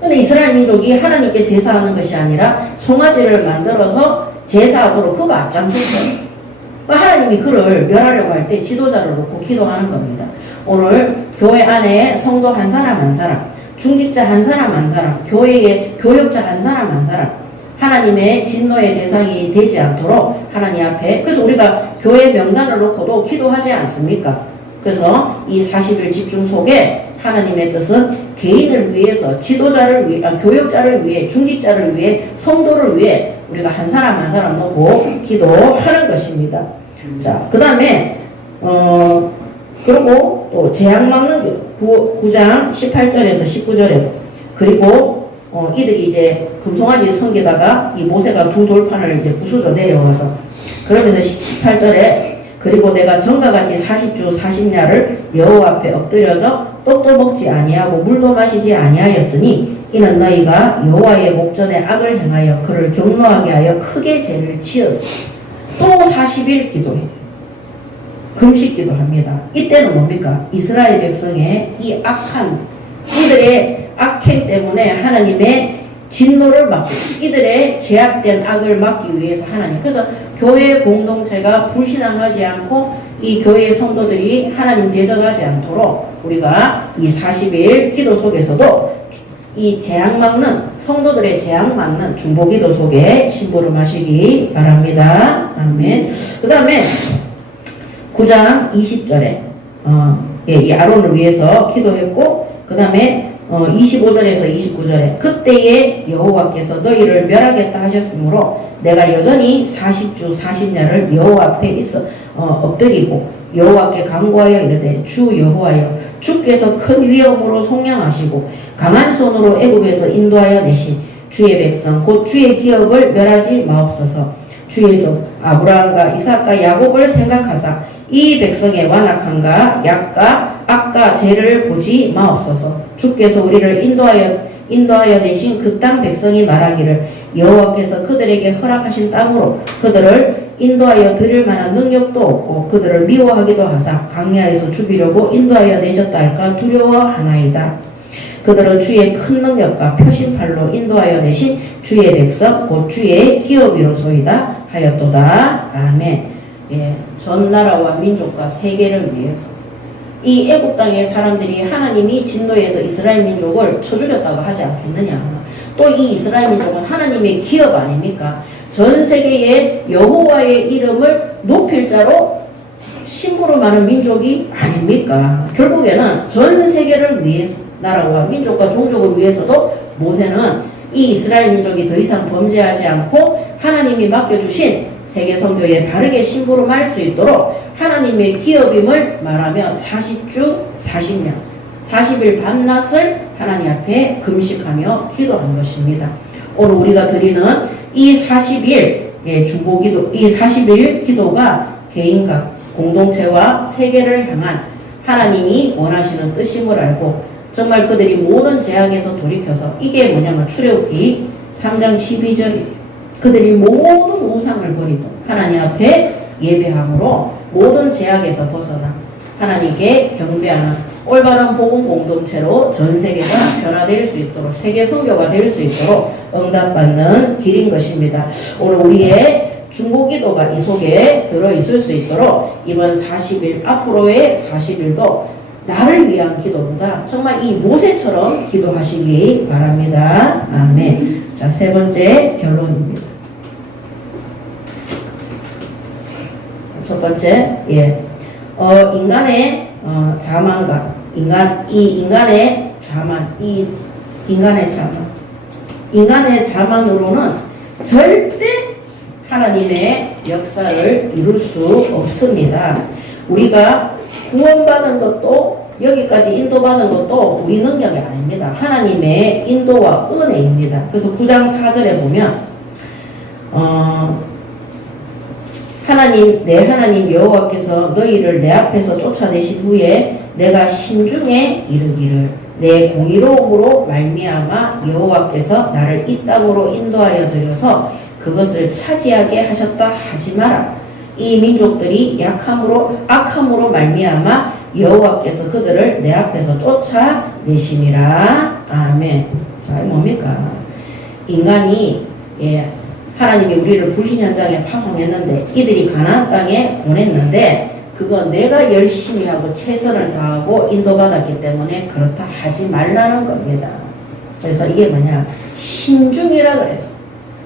근데 이스라엘 민족이 하나님께 제사하는 것이 아니라 송아지를 만들어서 제사하도록 그가 앞장섰어요. 하나님이 그를 멸하려고 할 때 지도자를 놓고 기도하는 겁니다. 오늘 교회 안에 성도 한 사람 한 사람, 중직자 한 사람 한 사람, 교회의 교역자 한 사람 한 사람, 하나님의 진노의 대상이 되지 않도록 하나님 앞에, 그래서 우리가 교회 명단을 놓고도 기도하지 않습니까? 그래서 이 40일 집중 속에 하나님의 뜻은 개인을 위해서, 지도자를 위해, 교역자를 위해, 중직자를 위해, 성도를 위해 우리가 한 사람 한 사람 놓고 기도하는 것입니다. 자, 그 다음에 그리고 또 재앙 막는 9장 18절에서 19절에 그리고 이들이 이제 금송아지 섬기다가 이 모세가 두 돌판을 이제 부수져 내려와서, 그러면서 18절에 그리고 내가 전과 같이 40주 40야를 여호와 앞에 엎드려져 떡도 먹지 아니하고 물도 마시지 아니하였으니 이는 너희가 여호와의 목전에 악을 행하여 그를 경노하게 하여 크게 죄를 지었으니. 또 40일 기도해. 금식 기도합니다. 이때는 뭡니까? 이스라엘 백성의 이 악한, 이들의 악행 때문에 하나님의 진노를 막고 이들의 죄악된 악을 막기 위해서 하나님, 그래서 교회 공동체가 불신앙하지 않고 이 교회의 성도들이 하나님 대적하지 않도록 우리가 이 40일 기도 속에서도 이 재앙 막는, 성도들의 재앙 막는 중보기도 속에 심부름하시기 바랍니다. 아멘. 그 다음에 9장 20절에 이 아론을 위해서 기도했고, 그 다음에 25절에서 29절에 그때에 여호와께서 너희를 멸하겠다 하셨으므로 내가 여전히 40주 40년을 여호와 앞에 있어 엎드리고 여호와께 간구하여 이르되 주 여호와여 주께서 큰 위엄으로 속량하시고 강한 손으로 애굽에서 인도하여 내신 주의 백성 곧 주의 기업을 멸하지 마옵소서. 주의 종 아브라함과 이삭과 야곱을 생각하사 이 백성의 완악함과 약과 악과 죄를 보지 마옵소서. 주께서 우리를 인도하여 내신 그 땅 백성이 말하기를 여호와께서 그들에게 허락하신 땅으로 그들을 인도하여 드릴 만한 능력도 없고 그들을 미워하기도 하사 광야에서 죽이려고 인도하여 내셨다 할까 두려워하나이다. 그들은 주의 큰 능력과 표심팔로 인도하여 내신 주의 백성 곧 주의 기업이로소이다 하였도다. 아멘. 예, 전 나라와 민족과 세계를 위해서 이 애굽 땅의 사람들이 하나님이 진노에서 이스라엘 민족을 쳐 죽였다고 하지 않겠느냐. 또 이 이스라엘 민족은 하나님의 기업 아닙니까? 전 세계에 여호와의 이름을 높일 자로 심부름하는 민족이 아닙니까? 결국에는 전 세계를 위해서 나라와 민족과 종족을 위해서도 모세는 이 이스라엘 민족이 더 이상 범죄하지 않고 하나님이 맡겨주신 세계 선교에 바르게 심부름할 수 있도록 하나님의 기업임을 말하며 40주 40년 40일 밤낮을 하나님 앞에 금식하며 기도한 것입니다. 오늘 우리가 드리는 이 40일 중보기도, 이 40일 기도가 개인과 공동체와 세계를 향한 하나님이 원하시는 뜻임을 알고 정말 그들이 모든 제약에서 돌이켜서 이게 뭐냐면 출애굽기 3장 12절이에요. 그들이 모든 우상을 버리고 하나님 앞에 예배함으로 모든 제약에서 벗어나 하나님께 경배하는 올바른 복음 공동체로 전 세계가 변화될 수 있도록 세계 선교가 될 수 있도록 응답받는 길인 것입니다. 오늘 우리의 중보기도가 이 속에 들어있을 수 있도록 이번 40일 앞으로의 40일도 나를 위한 기도보다 정말 이 모세처럼 기도하시기 바랍니다. 아멘. 자, 세 번째 결론입니다. 첫 번째, 인간의 자만과 인간의 자만으로는 절대 하나님의 역사를 이룰 수 없습니다. 우리가 구원받은 것도 여기까지 인도받은 것도 우리 능력이 아닙니다. 하나님의 인도와 은혜입니다. 그래서 9장 4절에 보면 내 하나님 여호와께서 너희를 내 앞에서 쫓아내신 후에 내가 심중에 이르기를 내 공의로움으로 말미암아 여호와께서 나를 이 땅으로 인도하여 들여서 그것을 차지하게 하셨다 하지 마라. 이 민족들이 악함으로 말미암아 여호와께서 그들을 내 앞에서 쫓아내심이라. 아멘. 자, 뭡니까? 인간이 하나님이 우리를 불신 현장에 파송했는데 이들이 가나안 땅에 보냈는데 그거 내가 열심히 하고 최선을 다하고 인도받았기 때문에 그렇다 하지 말라는 겁니다. 그래서 이게 뭐냐? 신중이라 그랬어.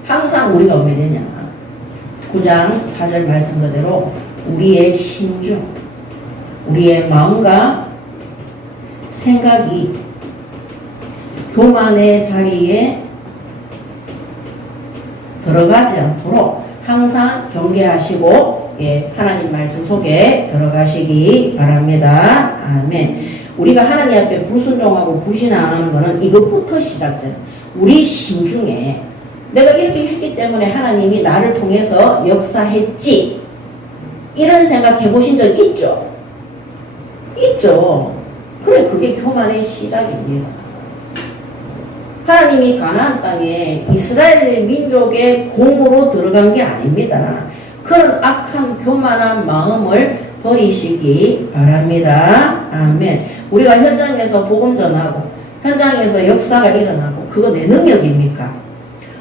항상 우리가 왜 되냐? 9장 4절 말씀 그대로 우리의 신중, 우리의 마음과 생각이 교만의 자리에 들어가지 않도록 항상 경계하시고 하나님 말씀 속에 들어가시기 바랍니다. 아멘. 우리가 하나님 앞에 불순종하고 불신 안 하는 것은 이것부터 시작된 우리 심중에 내가 이렇게 했기 때문에 하나님이 나를 통해서 역사했지 이런 생각 해보신 적 있죠? 있죠. 그래, 그게 교만의 시작입니다. 하나님이 가나안 땅에 이스라엘 민족의 공으로 들어간 게 아닙니다. 그런 악한 교만한 마음을 버리시기 바랍니다. 아멘. 우리가 현장에서 복음 전하고 현장에서 역사가 일어나고 그거 내 능력입니까?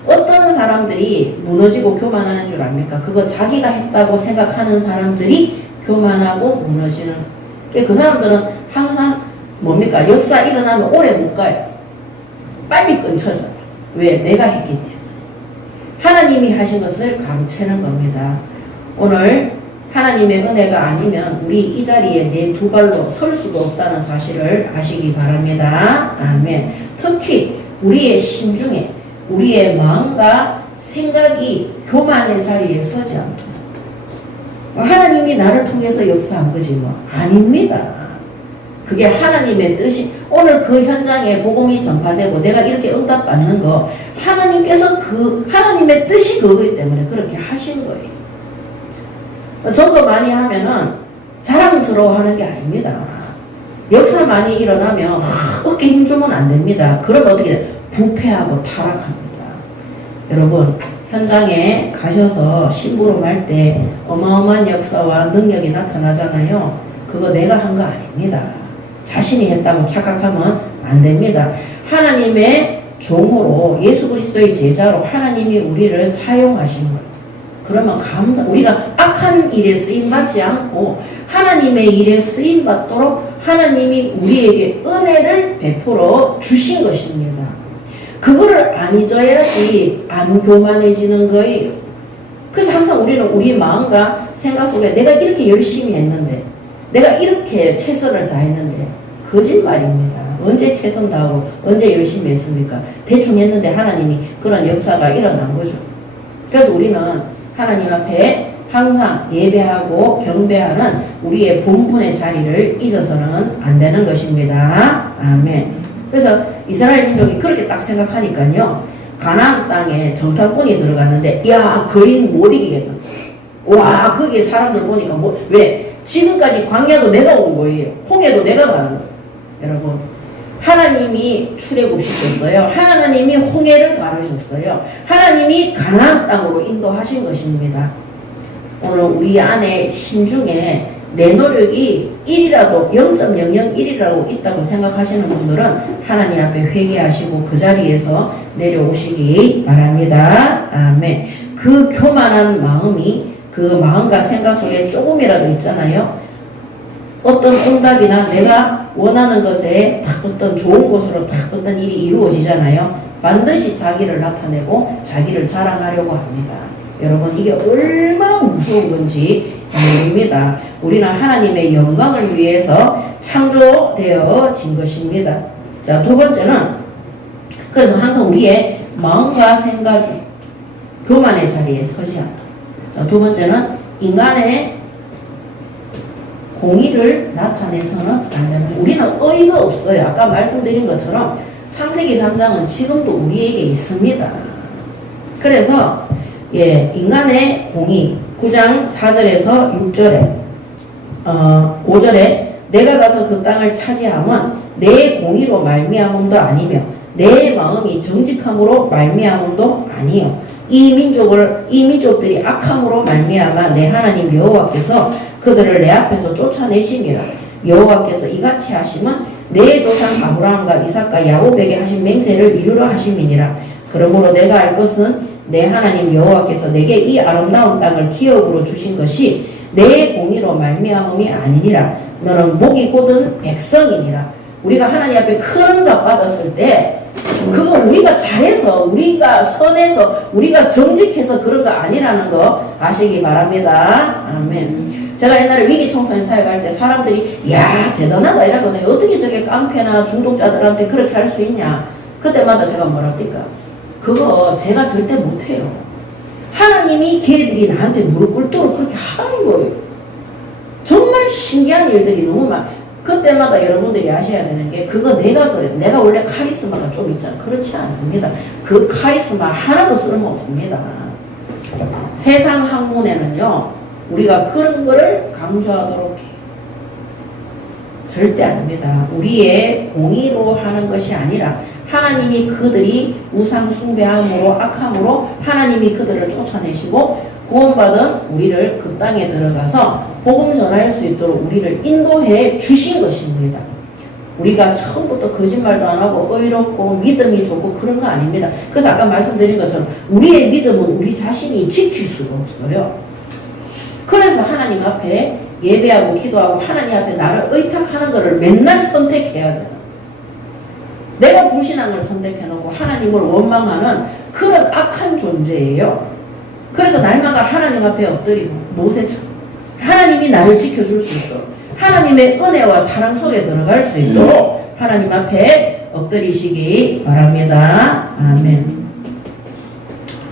어떤 사람들이 무너지고 교만하는 줄 압니까? 그거 자기가 했다고 생각하는 사람들이 교만하고 무너지는. 그 사람들은 항상 뭡니까? 역사 일어나면 오래 못 가요. 빨리 끊쳐져요. 왜? 내가 했기 때문에. 하나님이 하신 것을 가로채는 겁니다. 오늘 하나님의 은혜가 아니면 우리 이 자리에 내 두 발로 설 수가 없다는 사실을 아시기 바랍니다. 아멘. 특히 우리의 심중에 우리의 마음과 생각이 교만의 자리에 서지 않도록. 하나님이 나를 통해서 역사한 거지 뭐. 아닙니다. 그게 하나님의 뜻이, 오늘 그 현장에 복음이 전파되고 내가 이렇게 응답받는 거, 하나님께서 하나님의 뜻이 그거기 때문에 그렇게 하신 거예요. 전도 많이 하면은 자랑스러워 하는 게 아닙니다. 역사 많이 일어나면 어깨 힘주면 안 됩니다. 그러면 어떻게 돼요? 부패하고 타락합니다. 여러분, 현장에 가셔서 심부름할 때 어마어마한 역사와 능력이 나타나잖아요. 그거 내가 한 거 아닙니다. 자신이 했다고 착각하면 안 됩니다. 하나님의 종으로 예수 그리스도의 제자로 하나님이 우리를 사용하신 거예요. 그러면 우리가 악한 일에 쓰임받지 않고 하나님의 일에 쓰임받도록 하나님이 우리에게 은혜를 베풀어 주신 것입니다. 그거를 안 잊어야지 안 교만해지는 거예요. 그래서 항상 우리는 우리 마음과 생각 속에 내가 이렇게 열심히 했는데, 내가 이렇게 최선을 다했는데, 거짓말입니다. 언제 최선 다하고 언제 열심히 했습니까? 대충 했는데 하나님이 그런 역사가 일어난 거죠. 그래서 우리는 하나님 앞에 항상 예배하고 경배하는 우리의 본분의 자리를 잊어서는 안 되는 것입니다. 아멘. 그래서 이스라엘 민족이 그렇게 딱 생각하니까요, 가나안 땅에 정탐꾼이 들어갔는데, 야, 거인 못 이기겠다. 와, 거기에 사람들 보니까 왜? 지금까지 광야도 내가 온 거예요. 홍해도 내가 가는 거예요. 여러분, 하나님이 출애굽시켰어요. 하나님이 홍해를 가르셨어요. 하나님이 가나안 땅으로 인도하신 것입니다. 오늘 우리 안에 심중에 내 노력이 1이라도 0.001이라고 있다고 생각하시는 분들은 하나님 앞에 회개하시고 그 자리에서 내려오시기 바랍니다. 아멘. 그 교만한 마음이, 그 마음과 생각 속에 조금이라도 있잖아요. 어떤 응답이나 내가 원하는 것에 딱 어떤 좋은 곳으로 딱 어떤 일이 이루어지잖아요. 반드시 자기를 나타내고 자기를 자랑하려고 합니다. 여러분, 이게 얼마나 무서운 건지 모릅니다. 우리는 하나님의 영광을 위해서 창조되어진 것입니다. 자, 두 번째는, 그래서 항상 우리의 마음과 생각이 교만의 자리에 서지 않다. 자, 두 번째는 인간의 공의를 나타내서는 안 되는, 우리는 의가 없어요. 아까 말씀드린 것처럼 창세기 3장은 지금도 우리에게 있습니다. 그래서 인간의 공의 9장 4절에서 6절에 5절에 내가 가서 그 땅을 차지하면 내 공의로 말미암음도 아니며 내 마음이 정직함으로 말미암음도 아니요 이 민족들이 악함으로 말미암아 내 하나님 여호와께서 그들을 내 앞에서 쫓아내심이라. 여호와께서 이같이 하시면 내 조상 아브라함과 이삭과 야곱에게 하신 맹세를 이루려 하심이니라. 그러므로 내가 알 것은 내 하나님 여호와께서 내게 이 아름다운 땅을 기업으로 주신 것이 내 공의로 말미암음이 아니니라. 너는 목이 곧은 백성이니라. 우리가 하나님 앞에 큰 것 받았을 때 그거 우리가 잘해서, 우리가 선해서, 우리가 정직해서 그런 거 아니라는 거 아시기 바랍니다. 아멘. 제가 옛날에 위기청소년 사역할 때 사람들이 야 대단하다 이러거든요. 어떻게 저게 깡패나 중독자들한테 그렇게 할 수 있냐. 그때마다 제가 뭐랄까, 그거 제가 절대 못해요. 하나님이 걔들이 나한테 무릎 꿇도록 그렇게 하는 거예요. 정말 신기한 일들이 너무 많아요. 그때마다 여러분들이 아셔야 되는 게, 그거 내가 그래. 내가 원래 카리스마가 좀 있잖아. 그렇지 않습니다. 그 카리스마 하나도 쓸모없습니다. 세상 학문에는요, 우리가 그런 거를 강조하도록 해요. 절대 아닙니다. 우리의 공의로 하는 것이 아니라 하나님이 그들이 우상 숭배함으로 악함으로 하나님이 그들을 쫓아내시고 구원받은 우리를 그 땅에 들어가서 복음 전할 수 있도록 우리를 인도해 주신 것입니다. 우리가 처음부터 거짓말도 안 하고 의롭고 믿음이 좋고 그런 거 아닙니다. 그래서 아까 말씀드린 것처럼 우리의 믿음은 우리 자신이 지킬 수가 없어요. 그래서 하나님 앞에 예배하고 기도하고 하나님 앞에 나를 의탁하는 것을 맨날 선택해야 돼요. 내가 불신한 걸 선택해놓고 하나님을 원망하는 그런 악한 존재예요. 그래서 날마다 하나님 앞에 엎드리고 모세처럼 하나님이 나를 지켜줄 수 있도록 하나님의 은혜와 사랑 속에 들어갈 수 있도록 하나님 앞에 엎드리시기 바랍니다. 아멘.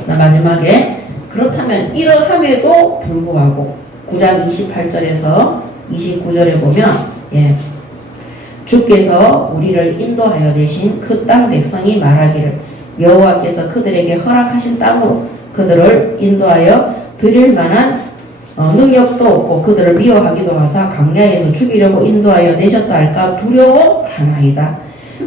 마지막에 그렇다면 이러함에도 불구하고 9장 28절에서 29절에 보면 주께서 우리를 인도하여 내신 그 땅 백성이 말하기를 여호와께서 그들에게 허락하신 땅으로 그들을 인도하여 드릴 만한 능력도 없고 그들을 미워하기도 하사 광야에서 죽이려고 인도하여 내셨다 할까 두려워하나이다.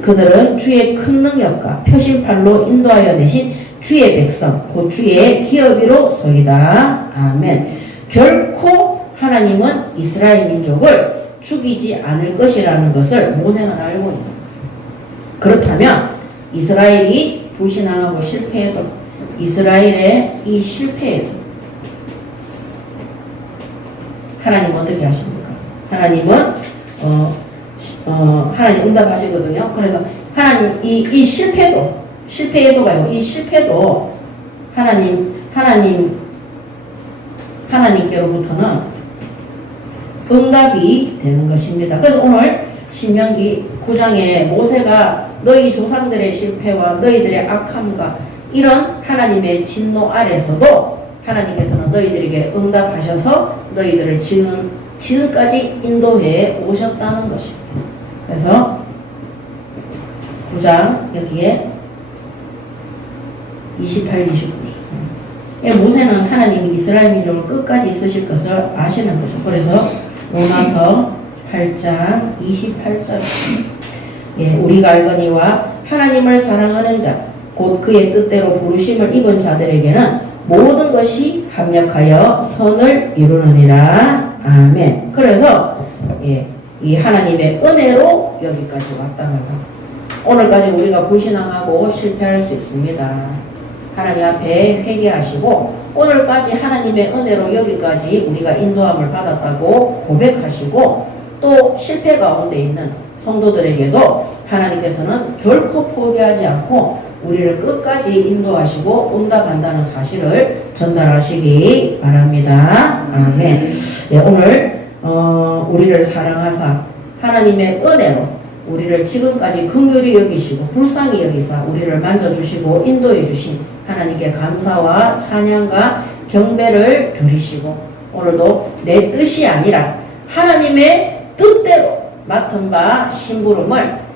그들은 주의 큰 능력과 표심팔로 인도하여 내신 주의 백성 곧 주의 기업이로소이다. 아멘. 결코 하나님은 이스라엘 민족을 죽이지 않을 것이라는 것을 모세는 알고 있는 거예요. 그렇다면 이스라엘이 불신앙하고 실패해도 이스라엘의 이 실패에도 하나님은 어떻게 하십니까? 하나님은 하나님 응답하시거든요. 그래서 하나님 이 실패에도가 아니고 이 실패도 하나님께로부터는 응답이 되는 것입니다. 그래서 오늘 신명기 9장에 모세가 너희 조상들의 실패와 너희들의 악함과 이런 하나님의 진노 아래서도 하나님께서는 너희들에게 응답하셔서 너희들을 지금까지 인도해 오셨다는 것입니다. 그래서 9장 여기에 28, 29절. 모세는 하나님이 이스라엘 민족을 끝까지 있으실 것을 아시는 거죠. 그래서 로마서 8장 28절. 우리가 알거니와 하나님을 사랑하는 자, 곧 그의 뜻대로 부르심을 입은 자들에게는 모든 것이 합력하여 선을 이루느니라. 아멘. 그래서 이 하나님의 은혜로 여기까지 왔다는 거. 오늘까지 우리가 불신앙하고 실패할 수 있습니다. 하나님 앞에 회개하시고 오늘까지 하나님의 은혜로 여기까지 우리가 인도함을 받았다고 고백하시고 또 실패 가운데 있는 성도들에게도 하나님께서는 결코 포기하지 않고 우리를 끝까지 인도하시고 응답한다는 사실을 전달하시기 바랍니다. 아멘. 오늘 우리를 사랑하사 하나님의 은혜로 우리를 지금까지 긍휼히 여기시고 불쌍히 여기사 우리를 만져주시고 인도해 주신 하나님께 감사와 찬양과 경배를 드리시고 오늘도 내 뜻이 아니라 하나님의 뜻대로 맡은 바 심부름을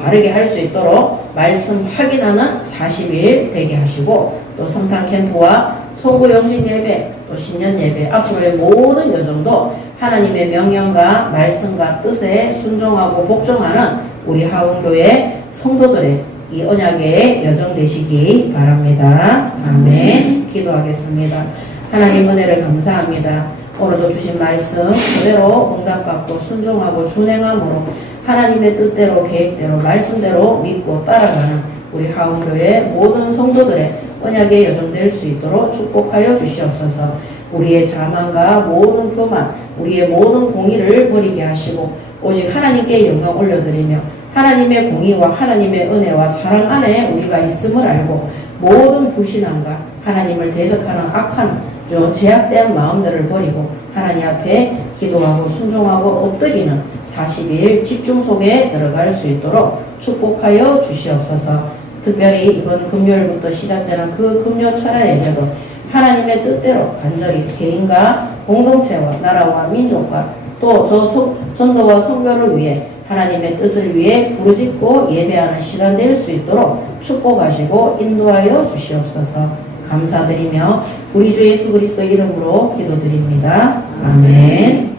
바르게 할 수 있도록 말씀 확인하는 40일 되게 하시고 또 성탄 캠프와 소구 영신 예배 또 신년 예배 앞으로의 모든 여정도 하나님의 명령과 말씀과 뜻에 순종하고 복종하는 우리 하원교회 성도들의 이 언약의 여정 되시기 바랍니다. 아멘. 기도하겠습니다. 하나님 은혜를 감사합니다. 오늘도 주신 말씀 그대로 응답받고 순종하고 준행함으로 하나님의 뜻대로 계획대로 말씀대로 믿고 따라가는 우리 하원교회 모든 성도들의 언약의 여정 될 수 있도록 축복하여 주시옵소서. 우리의 자만과 모든 교만 우리의 모든 공의를 버리게 하시고 오직 하나님께 영광 올려드리며 하나님의 공의와 하나님의 은혜와 사랑 안에 우리가 있음을 알고 모든 불신앙과 하나님을 대적하는 악한 제약된 마음들을 버리고 하나님 앞에 기도하고 순종하고 엎드리는 40일 집중 속에 들어갈 수 있도록 축복하여 주시옵소서. 특별히 이번 금요일부터 시작되는 그 금요철야에도 하나님의 뜻대로 간절히 개인과 공동체와 나라와 민족과 또 저 전도와 선교를 위해 하나님의 뜻을 위해 부르짖고 예배하는 시간 될 수 있도록 축복하시고 인도하여 주시옵소서. 감사드리며 우리 주 예수 그리스도 이름으로 기도드립니다. 아멘.